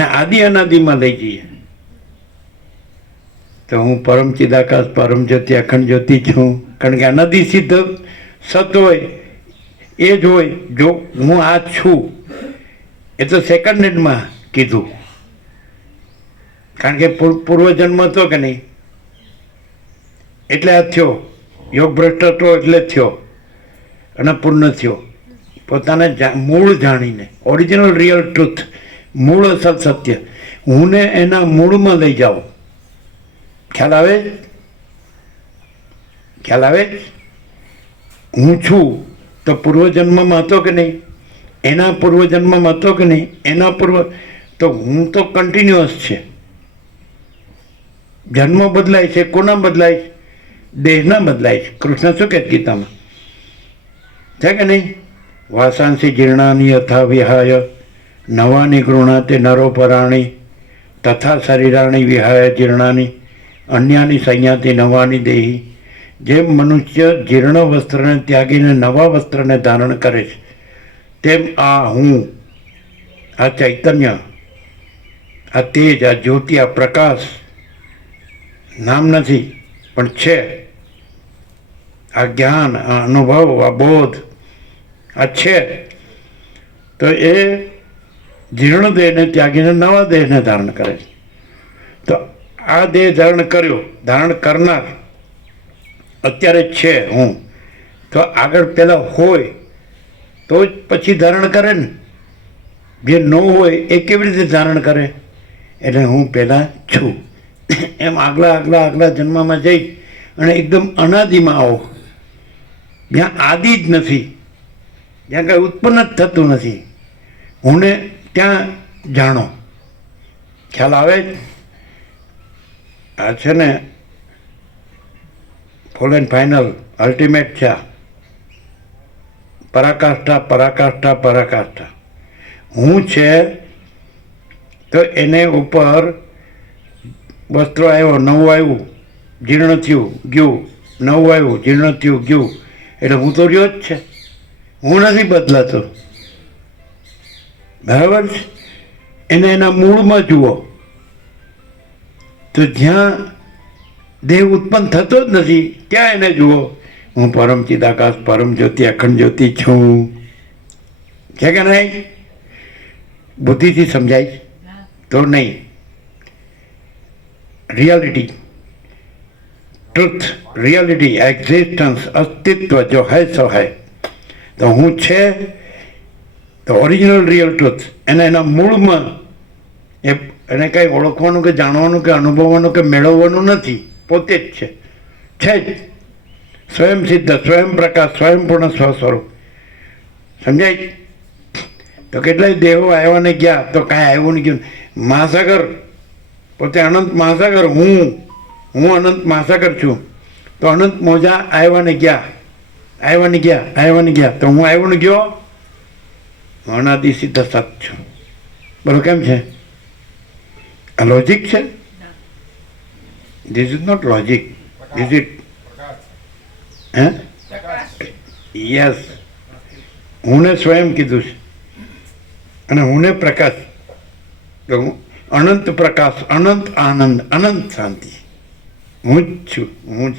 આદિ અનાદિમાં લઈ જઈએ. તો હું પરમ ચિદાકાશ પરમ જ્યોતિ અખંડ જ્યોતિ છું. કારણ કે અનાદિ સિદ્ધ સત હોય એ જ હોય. જો હું આ છું એ તો સેકન્ડ હેન્ડમાં કીધું, કારણ કે પૂર્વજન્મ હતો કે નહીં એટલે આ થયો. યોગ ભ્રષ્ટ હતો એટલે થયો અને પૂર્ણ થયો. પોતાને મૂળ જાણીને ઓરિજિનલ રિયલ ટ્રુથ, મૂળ અસલ સત્ય, હુંને એના મૂળમાં લઈ જાઓ. ખ્યાલ આવે? હું છું તો પૂર્વજન્મમાં હતો કે નહીં? એના પૂર્વજન્મમાં હતો કે નહીં? એના પૂર્વ તો હું તો કન્ટિન્યુઅસ છે. જન્મ બદલાય છે. કોના બદલાય છે? દેહના બદલાય છે. કૃષ્ણ શું કહે ગીતામાં છે કે નહીં? વાસાંસી જીર્ણાની યથા વિહાય નવાની ગૃણાતે નરોપરાણી તથા શરીરાણી વિહાય જીર્ણાની અન્યાની સંયાતિ નવાની દેહી. જેમ મનુષ્ય જીર્ણ વસ્ત્રને ત્યાગીને નવા વસ્ત્રને ધારણ કરે છે તેમ આ હું, આ ચૈતન્ય, આ તેજ, આ જ્યોતિ, આ પ્રકાશ નામ નથી પણ છે. આ જ્ઞાન, આ અનુભવ, આ બોધ આ છે. તો એ જીર્ણ દેહને ત્યાગીને નવા દેહને ધારણ કરે છે. તો આ દેહ ધારણ કરનાર અત્યારે છે હું, તો આગળ પહેલાં હોય તો જ પછી ધારણ કરે ને. જે ન હોય એ કેવી રીતે ધારણ કરે? એટલે હું પહેલાં છું એમ આગલા જન્મમાં જઈ અને એકદમ અનાદિમાં આવો, જ્યાં આદિ જ નથી, જ્યાં કાંઈ ઉત્પન્ન જ થતું નથી, હુંને ત્યાં જાણો. ખ્યાલ આવે? આ છે ને ફૂલ એન્ડ ફાઇનલ અલ્ટિમેટ છે. પરાકાષ્ઠા. હું છે તો એને ઉપર વસ્ત્રો આવ્યો, નવું આવ્યું, જીર્ણ થયું ગયું, નવું આવ્યું, જીર્ણ થયું ગયું, એટલે હું તો રહ્યો જ છે, હું નથી બદલાતો. બરાબર છે? એને એના મૂળમાં જુઓ તો જ્યાં દેહ ઉત્પન્ન થતો જ નથી ત્યાં એને જુઓ. હું પરમ ચિદાકાશ પરમ જ્યોતિ અખંડ જ્યોતિ છું. છે કે નહીં? બુદ્ધિથી સમજાય તો નહીં. રિયાલિટી, ટ્રુથ, રિયાલિટી, એક્ઝિસ્ટન્સ, અસ્તિત્વ જો હૈ સો હૈ. તો હું છે તો ઓરિજિનલ રિયલ ટ્રુથ એને એના મૂળમાં એને કાંઈ ઓળખવાનું કે જાણવાનું કે અનુભવવાનું કે મેળવવાનું નથી, પોતે જ છે જ. સ્વયં સિદ્ધ, સ્વયં પ્રકાશ, સ્વયંપૂર્ણ સ્વસ્વરૂપ. સમજાય? તો કેટલાય દેહો આવ્યા ને ગયા તો કાંઈ આવ્યું નહીં ગયું. મહાસાગર પોતે અનંત મહાસાગર, હું અનંત મહાસાગર છું. તો અનંત મોજા આવ્યા ને ગયા તો હું આવ્યો ને ગયો? અનાદિ સિદ્ધ સત છું. બોલો કેમ છે? આ લોજિક છે? This is not logic, this is yes. હુંને સ્વયં કીધું છે અને હુંને પ્રકાશ. તો હું અનંત પ્રકાશ, અનંત આનંદ, અનંત શાંતિ. હું જ છું, હું જ.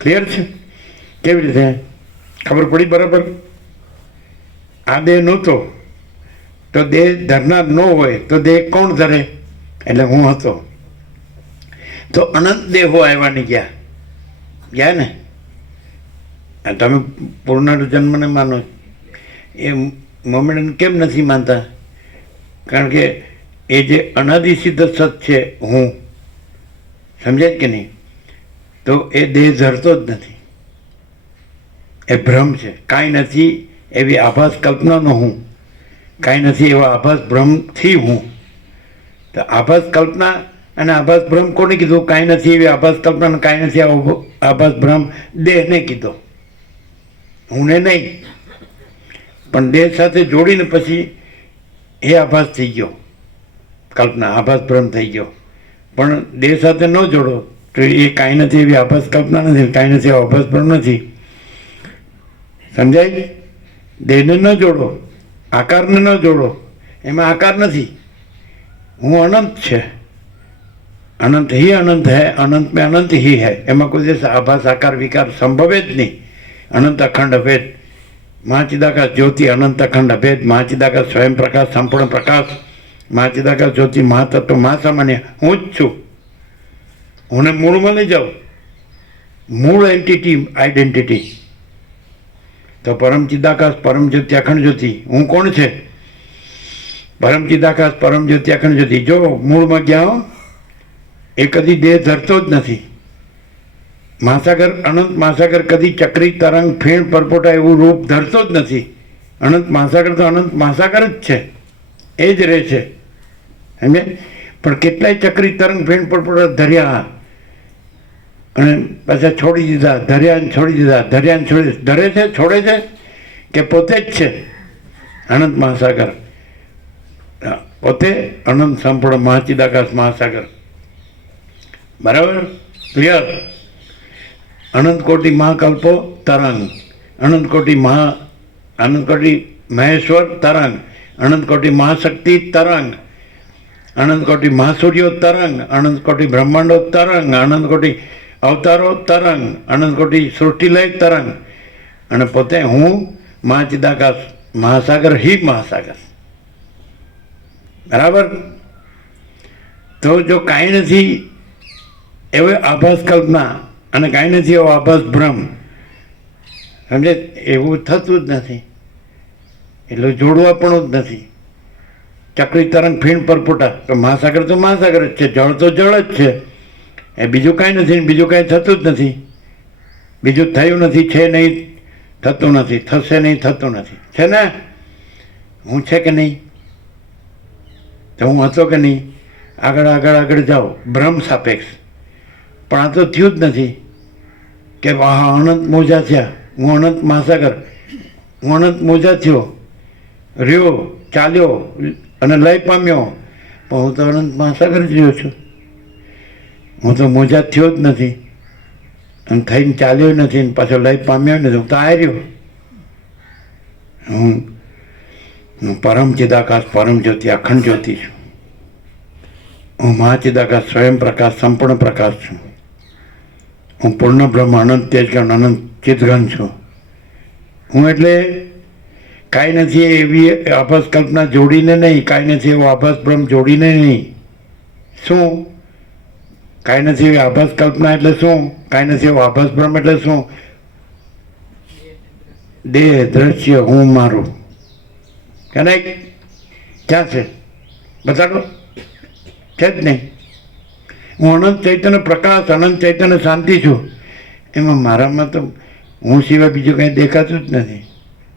ક્લિયર છે? કેવી રીતે ખબર પડી? બરાબર. આ દેહ નહોતો તો દેહ ધરનાર ન હોય તો દેહ કોણ ધરે? એટલે હું હતો. તો અનંત દેહો આવ્યા ને ગયા ને. તમે પુનર્જન્મને માનો એ મોમેન્ટ કેમ નથી માનતા? કારણ કે એ જે અનાદિ સિદ્ધ સત છે હું, સમજાય કે નહીં? તો એ દેહ ધરતો જ નથી, એ ભ્રમ છે. કાંઈ નથી એવી આભાસ કલ્પનાનો હું, કાંઈ નથી એવા આભાસ ભ્રમથી હું. તો આભાસ કલ્પના અને આભાસ ભ્રમ કોને કીધું? કાંઈ નથી એવી આભાસ કલ્પના અને કાંઈ નથી આભાસ ભ્રમ દેહને કીધો, હુંને નહીં. પણ દેહ સાથે જોડીને પછી એ આભાસ થઈ ગયો, કલ્પના, આભાસ ભ્રમ થઈ ગયો. પણ દેહ સાથે ન જોડો તો એ કાંઈ નથી એવી આભાસ કલ્પના નથી, કાંઈ નથી એવો આભાસ ભ્રમ નથી. સમજાય? દેહને ન જોડો, આકારને ન જોડો, એમાં આકાર નથી. હું અનંત છે, અનંત ही अनंत है, अनंत में अनंत ही है. એમાં કોઈ દિવસ આભાસ આકાર વિકાર સંભવે જ નહીં. અનંત અખંડ અભેદ મહાચિદાકાશ જ્યોતિ, અનંત અખંડ અભેદ મહાચિદાકાશ સ્વયં પ્રકાશ, સંપૂર્ણ પ્રકાશ, મહાચિદાકાશ જ્યોતિ, મહાતત્વ, મહાસામાન્ય. હું જ છું. હું મૂળમાં લઈ જાઉં, મૂળ એન્ટિટી, આઈડેન્ટિટી. તો પરમ ચિદાકાશ પરમ જ્યોતિ અખંડ જ્યોતિ, હું કોણ છે? પરમ ચિદાકાશ પરમ જ્યોતિ અખંડ જ્યોતિ. જો મૂળમાં ગયા એ કદી દેહ ધરતો જ નથી. મહાસાગર, અનંત મહાસાગર કદી ચક્રી, તરંગ, ફીણ, પરપોટા એવું રૂપ ધરતો જ નથી. અનંત મહાસાગર તો અનંત મહાસાગર જ છે, એ જ રહે છે. સમજે? પણ કેટલાય ચક્રી, તરંગ, ફીણ, પરપોટા ધર્યા અને પાછા છોડી દીધા, ધર્યા છોડી દીધા, ધર્યા છોડી. ધરે છે, છોડે છે કે પોતે જ છે અનંત મહાસાગર? પોતે અનંત સંપૂર્ણ મહાચિદાકાશ મહાસાગર. બરાબર? ક્લિયર? અનંત કોટી મહાકલ્પો તરંગ, અનંત કોટી મહેશ્વર તરંગ, અનંત કોટી મહાશક્તિ તરંગ, અનંત કોટી મહાસૂર્યો તરંગ, અનંત કોટી બ્રહ્માંડો તરંગ, અનંત કોટી અવતારો તરંગ, અનંત કોટી સૃષ્ટિલય તરંગ. અને પોતે હું મહાચિદાકાશ મહાસાગર ही મહાસાગર. બરાબર? તો જો કાંઈ નથી એવો આભાસ કલ્પના અને કાંઈ નથી એવો આભાસ ભ્રમ. સમજે? એવું થતું જ નથી. એટલે જોડવા પણ જ નથી. ચક્રી તરંગ ફીણ પરપોટા, તો મહાસાગર જ છે, જળ તો જળ જ છે. એ બીજું કાંઈ નથી, બીજું કાંઈ થતું જ નથી. બીજું થયું નથી, છે નહીં, થતું નથી, થશે નહીં, થતું નથી. છે ને? હું છે કે નહીં? તો હું હતો કે નહીં? આગળ આગળ આગળ જાઓ, ભ્રમ સાપેક્ષ. પણ આ તો થયું જ નથી કે વાહ અનંત મોજા થયા, હું અનંત મહાસાગર, હું અનંત મોજા થયો, રહ્યો, ચાલ્યો અને લય પામ્યો. પણ હું તો અનંત મહાસાગર જ રહ્યો છું. હું તો મોજા થયો જ નથી અને થઈને ચાલ્યો નથી અને પાછો લય પામ્યો નથી. હું તો આ રહ્યો. હું પરમ ચિદાકાશ, પરમ જ્યોતિ, અખંડ જ્યોતિ છું. હું મહાચિદાકાશ, સ્વયં પ્રકાશ, સંપૂર્ણ પ્રકાશ છું. હું પૂર્ણ બ્રહ્મ, અનંત તેજગણ, અનંત ચિદગણ છું. હું એટલે કાંઈ નથી એવી આભાસ કલ્પના જોડીને નહીં, કાંઈ નથી એવો આભાસ બ્રહ્મ જોડીને નહીં. શું? કાંઈ નથી એવી આભાસ કલ્પના એટલે શું? કાંઈ નથી એવો આભાસ બ્રહ્મ એટલે શું? દેહ, દ્રશ્ય, હું, મારું. કે નહીં? ક્યાં છે? બતાડો. છે જ નહીં. હું અનંત ચૈતન્ય પ્રકાશ, અનંત ચૈતન્ય શાંતિ છું. એમાં મારામાં તો હું સિવાય બીજું કાંઈ દેખાતું જ નથી.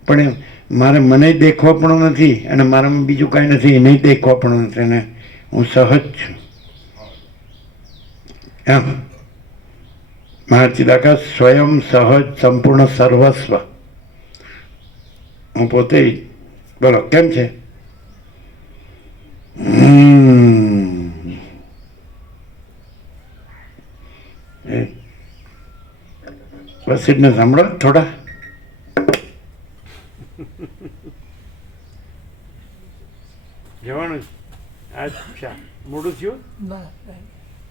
પણ મારે મને દેખવા પણ નથી અને મારામાં બીજું કાંઈ નથી, એ નહીં દેખવા પણ નથી. અને હું સહજ છું. એમ મહાચિદાકાશ સ્વયં સહજ સંપૂર્ણ સર્વસ્વ. હું પોતે. બોલો કેમ છે? વસીને સાંભળો થોડા. જવાનું અચ્છા, મોડું થયું?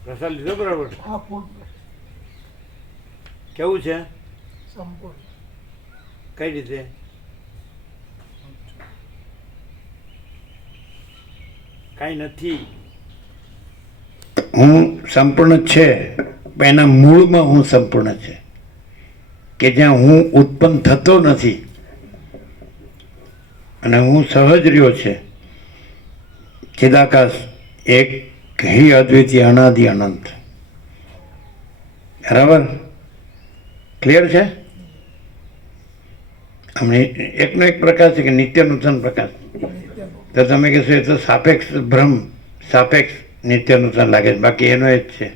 પ્રસાદ લીધો બરાબર? કેવું છે? કઈ રીતે? કાંઈ નથી. હું સંપૂર્ણ છે, એના મૂળમાં હું સંપૂર્ણ છે, કે જ્યાં હું ઉત્પન્ન થતો નથી અને હું સહજ રહ્યો છે. ચિદાકાશ એક હિ અદ્વિતીય અનાદિ અનંત. બરાબર? ક્લિયર છે? અમને એકનો એક પ્રકાશ છે કે નિત્ય નૂતન પ્રકાશ. તો તમે કહેશો એ તો સાપેક્ષ ભ્રમ, સાપેક્ષ નિત્ય નૂતન લાગે છે. બાકી એનો જ છે,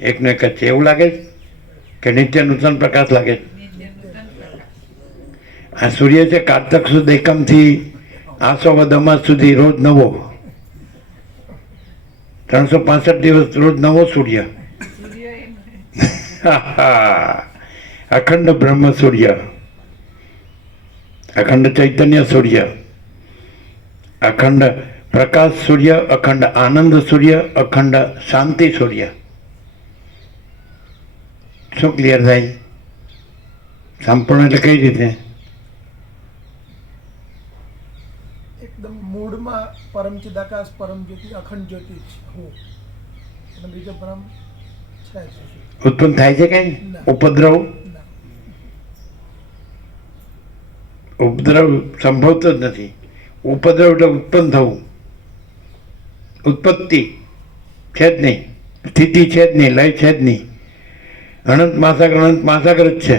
એકનો એક જ છે. એવું લાગે છે કે નિત્ય નૂતન પ્રકાશ લાગે છે? આ સૂર્ય છે, કારતક સુદ એકમથી આસો વદમાસ સુધી રોજ નવો, 365 દિવસ રોજ નવો સૂર્ય. અખંડ બ્રહ્મ સૂર્ય, અખંડ ચૈતન્ય સૂર્ય, અખંડ પ્રકાશ સૂર્ય, અખંડ આનંદ સૂર્ય, અખંડ શાંતિ સૂર્ય. શું ક્લિયર થાય? સંપૂર્ણ એટલે કઈ રીતે? એકદમ મૂળમાં પરમ ચિદાકાશ, પરમ જ્યોતિ, અખંડ જ્યોતિ હું, અને બીજો પરમ છે. ઉત્પન્ન થાય છે કઈ ઉપદ્રવ? ઉપદ્રવ સંભવતો જ નથી. ઉપદ્રવ એટલે ઉત્પન્ન થવું. ઉત્પત્તિ છે જ નહીં, સ્થિતિ છે જ નહીં, લય છે જ નહીં. અનંત મહાસાગર જ છે.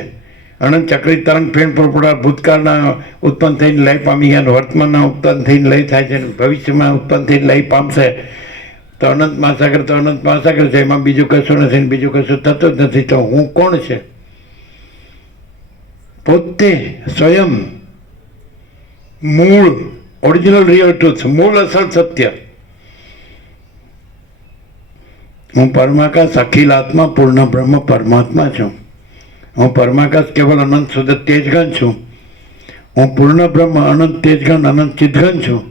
અનંત ચક્રી તરંગ ફેણ પરપોટા ભૂતકાળના ઉત્પન્ન થઈને લય પામી ગયા, વર્તમાનના ઉત્પન્ન થઈને લય થાય છે, ભવિષ્યમાં ઉત્પન્ન થઈને લય પામશે. તો અનંત મહાસાગર છે. એમાં બીજું કશું નથી ને બીજું કશું થતું જ નથી. તો હું કોણ છે? પોતે સ્વયં મૂળ, ઓરિજિનલ રિયલ ટ્રુથ, મૂળ અસલ સત્ય. હું પરમાકાશ, અખિલ આત્મા, પૂર્ણ બ્રહ્મ પરમાત્મા છું. હું પરમાકાશ કેવલ અનંત શુદ્ધ તેજગન છું. હું પૂર્ણ બ્રહ્મ અનંત તેજગન, અનંત ચિદગન છું.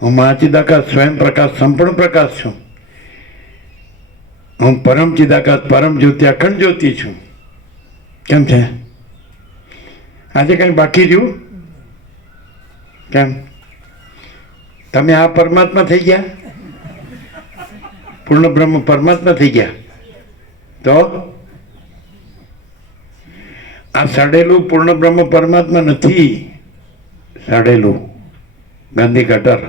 હું મહાચિદાકાશ, સ્વયં પ્રકાશ, સંપૂર્ણ પ્રકાશ છું. હું પરમ ચિદાકાશ, પરમ જ્યોતિ, અખંડ જ્યોતિ છું. કેમ છે? આજે કઈ બાકી રહ્યું? કેમ? તમે આ પરમાત્મા થઈ ગયા? પૂર્ણ બ્રહ્મ પરમાત્મા થઈ ગયા? તો આ સડેલું પૂર્ણ બ્રહ્મ પરમાત્મા નથી, સડેલું ગાંધી ગટર.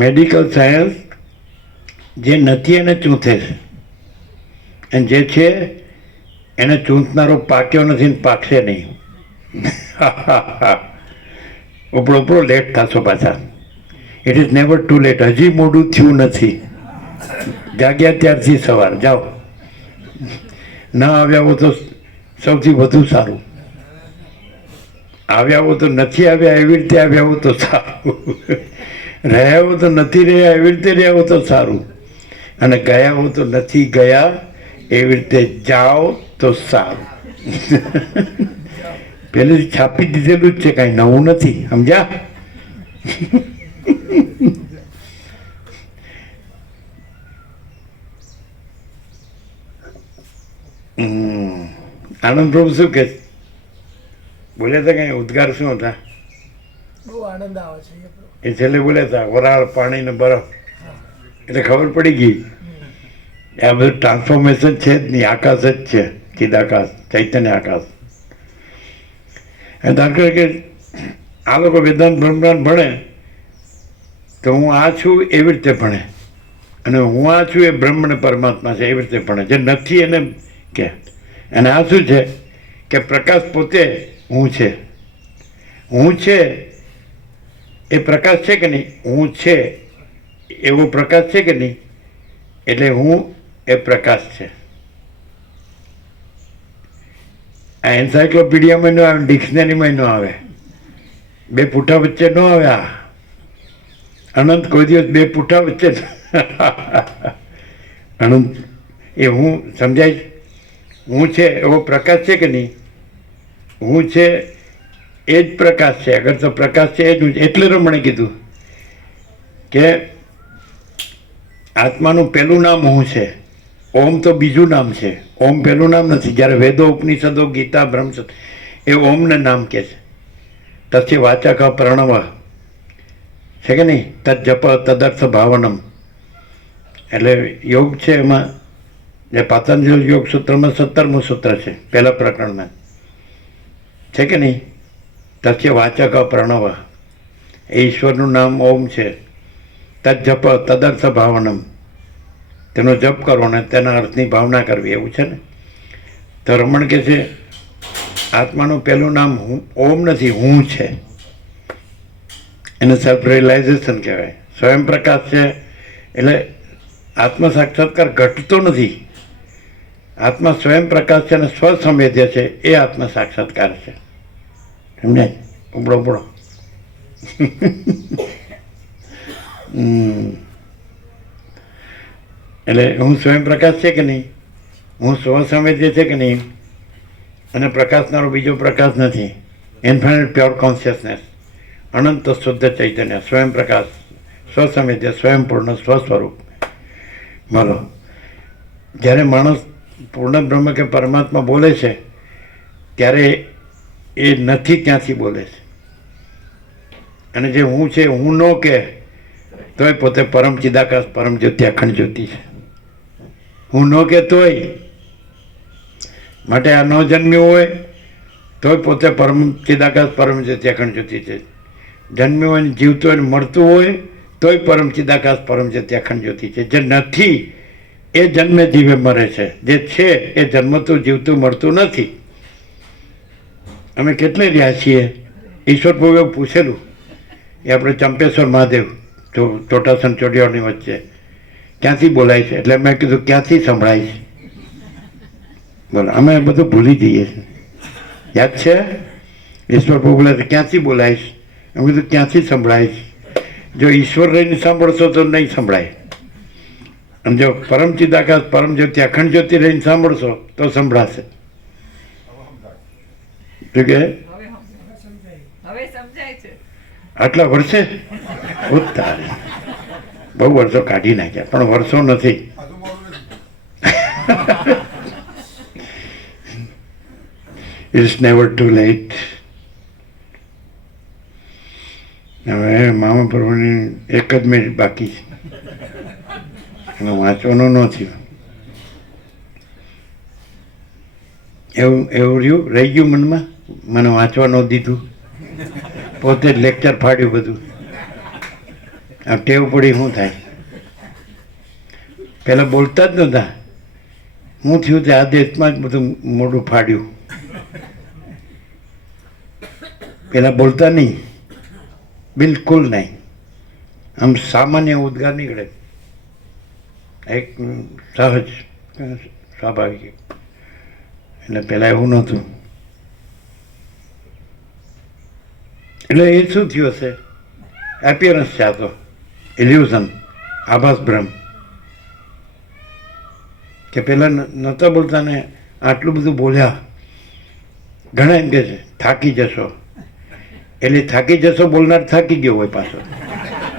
મેડિકલ સાયન્સ જે નથી એને ચૂંથે છે, અને જે છે એને ચૂંટનારો પાક્યો નથી ને પાકશે નહીં. ઉપડો ઉપડો લેટ થશો પાછા. It is never too late. હજી મોડું થયું નથી. જાગ્યા ત્યારથી સવાર જાઓ. ના આવ્યા હો તો સૌથી વધુ સારું, આવ્યા હો તો નથી આવ્યા એવી રીતે આવ્યા હો તો સારું, રહ્યા હો તો નથી રહ્યા એવી રીતે રહ્યા હો તો સારું, અને ગયા હો તો નથી ગયા એવી રીતે જાઓ તો સારું. પહેલેથી છાપી દીધેલું જ છે, કાંઈ નવું નથી. સમજ્યા? આનંદ પ્રભુ શું કે બોલ્યા હતા? કઈ ઉદ્ગાર શું હતા? બહુ આનંદ આવે છે એ પ્રભુ. એ છેલ્લે બોલ્યા હતા વરાળ, પાણી ને બરફ. એટલે ખબર પડી ગઈ આ બધું ટ્રાન્સફોર્મેશન છે જ નહીં, આકાશ જ છે, ચિદાકાશ, ચૈતન્ય આકાશ. દાખલા કે આ લોકો વેદાંત બ્રહ્માંડ ભણે તો હું આ છું એવી રીતે ભણે, અને હું આ છું એ બ્રહ્મ ને પરમાત્મા છે એવી રીતે ભણે. જે નથી એને કે, અને આ શું છે કે પ્રકાશ પોતે હું છે. હું છે એ પ્રકાશ છે કે નહીં? હું છે એવો પ્રકાશ છે કે નહીં? એટલે હું એ પ્રકાશ છે. આ એન્સાયક્લોપીડિયામાં ન આવે, ડિક્શનરીમાં ન આવે, બે પૂઠા વચ્ચે ન આવે. આ અનંત કોઈ દિવસ બે પૂઠા વચ્ચે અનંત એ હું સમજાય. હું છે એવો પ્રકાશ છે કે નહીં? હું છે એ જ પ્રકાશ છે. અગર તો પ્રકાશ છે એ જ. એટલે રમણે કીધું કે આત્માનું પહેલું નામ હું છે, ઓમ તો બીજું નામ છે. ઓમ પહેલું નામ નથી. જ્યારે વેદો, ઉપનિષદો, ગીતા, બ્રહ્મસૂત્ર એ ઓમને નામ કહે છે. તસ્ય વાચક પ્રણવ છે કે નહીં? તદ જપ તદર્થ ભાવનમ. એટલે યોગ છે એમાં જે પાતંજલ યોગ સૂત્રમાં 17મું સૂત્ર છે, પહેલા પ્રકરણમાં છે કે નહીં? તસ્ય વાચક પ્રણવ, એ ઈશ્વરનું નામ ઓમ છે. તદ જપ તદર્થ ભાવનમ, તેનો જપ કરવો ને તેના અર્થની ભાવના કરવી, એવું છે ને. તો રમણ કહે છે આત્માનું પહેલું નામ ઓમ નથી, હું છે. એને સેલ્ફ રિયલાઇઝેશન કહેવાય. સ્વયં પ્રકાશ છે. એટલે આત્મ સાક્ષાત્કાર ઘટતો નથી. આત્મા સ્વયં પ્રકાશ છે અને સ્વસંવેદ્ય છે, એ આત્મ સાક્ષાત્કાર છે. સમજાય? ઉપડો ઉપડો. એટલે હું સ્વયં પ્રકાશ છે કે નહીં? હું સ્વસંવેદ્ય છે કે નહીં? અને પ્રકાશનારો બીજો પ્રકાશ નથી. ઇન્ફાઇનાઇટ પ્યોર કોન્શિયસનેસ, અનંત શુદ્ધ ચૈતન્ય, સ્વયં પ્રકાશ, સ્વસંવેદ્ય, સ્વયંપૂર્ણ, સ્વસ્વરૂપ. બોલો, જ્યારે માણસ પૂર્ણ બ્રહ્મ કે પરમાત્મા બોલે છે ત્યારે એ નથી ત્યાંથી બોલે છે. અને જે હું છે હું નો કે તોય પોતે પરમ ચિદાકાશ, પરમ જ્યોતિ, અખંડ જ્યોતિ છે. હું નો કે તોય, માટે આ ન જન્મ્યું હોય તોય પોતે પરમ ચિદાકાશ, પરમ જ્યોતિ, અખંડ જ્યોતિ છે. જન્મ્યું હોય, જીવતું હોય, મળતું હોય તોય પરમ ચિદાકાશ, પરમ જ્યોતિ, અખંડ જ્યોતિ છે. જે નથી એ જન્મે જીવે મરે છે. જે છે એ જન્મતું, જીવતું, મળતું નથી. અમે કેટલે રહ્યા છીએ? ઈશ્વર પ્રભુએ પૂછેલું. એ આપણે ચંપેશ્વર મહાદેવ ચોટાસન ચોડિયાની વચ્ચે ક્યાંથી બોલાય છે? એટલે મેં કીધું ક્યાંથી સંભળાય છે? બોલો, અમે બધું ભૂલી જઈએ છીએ. યાદ છે? ઈશ્વર પ્રભુ બોલે ક્યાંથી બોલાય છે? એમ કીધું ક્યાંથી સંભળાય છે? જો ઈશ્વર રહીને સાંભળશો તો નહીં સંભળાય, અને જો પરમ ચિદાકાશ, પરમ જ્યોતિ, અખંડ જ્યોતિ રહીને સાંભળશો તો સંભળાશે. શું કે આટલા વર્ષે ઉત્તાર બહુ વર્ષો કાઢી નાખ્યા, પણ વર્ષો નથી. It's never too late. હવે મામા પ્રભુની એક જ મિનિટ બાકી છે, અને વાંચવાનું ન થયું. એવું રહ્યું, રહી ગયું મનમાં, મને વાંચવા ન દીધું, પોતે જ લેક્ચર ફાડ્યું બધું. આ ટેવ પડી શું થાય? પહેલાં બોલતા જ નહોતા, હું થયું તે આદેશમાં જ બધું મોઢું ફાડ્યું. પહેલાં બોલતા નહીં, બિલકુલ નહીં, આમ સામાન્ય ઉદ્ગાર નીકળે, એક સહજ સ્વાભાવિક. એટલે પહેલાં એવું નહોતું. એટલે એ શું થયું હશે? એપિયરન્સ છે, આ તો ઇલ્યુઝન, આભાસ ભ્રમ. કે પહેલાં નહોતા બોલતા ને આટલું બધું બોલ્યા. ઘણા એમ કહે છે થાકી જશો, એટલે થાકી જશો બોલનાર થાકી ગયો હોય પાછો.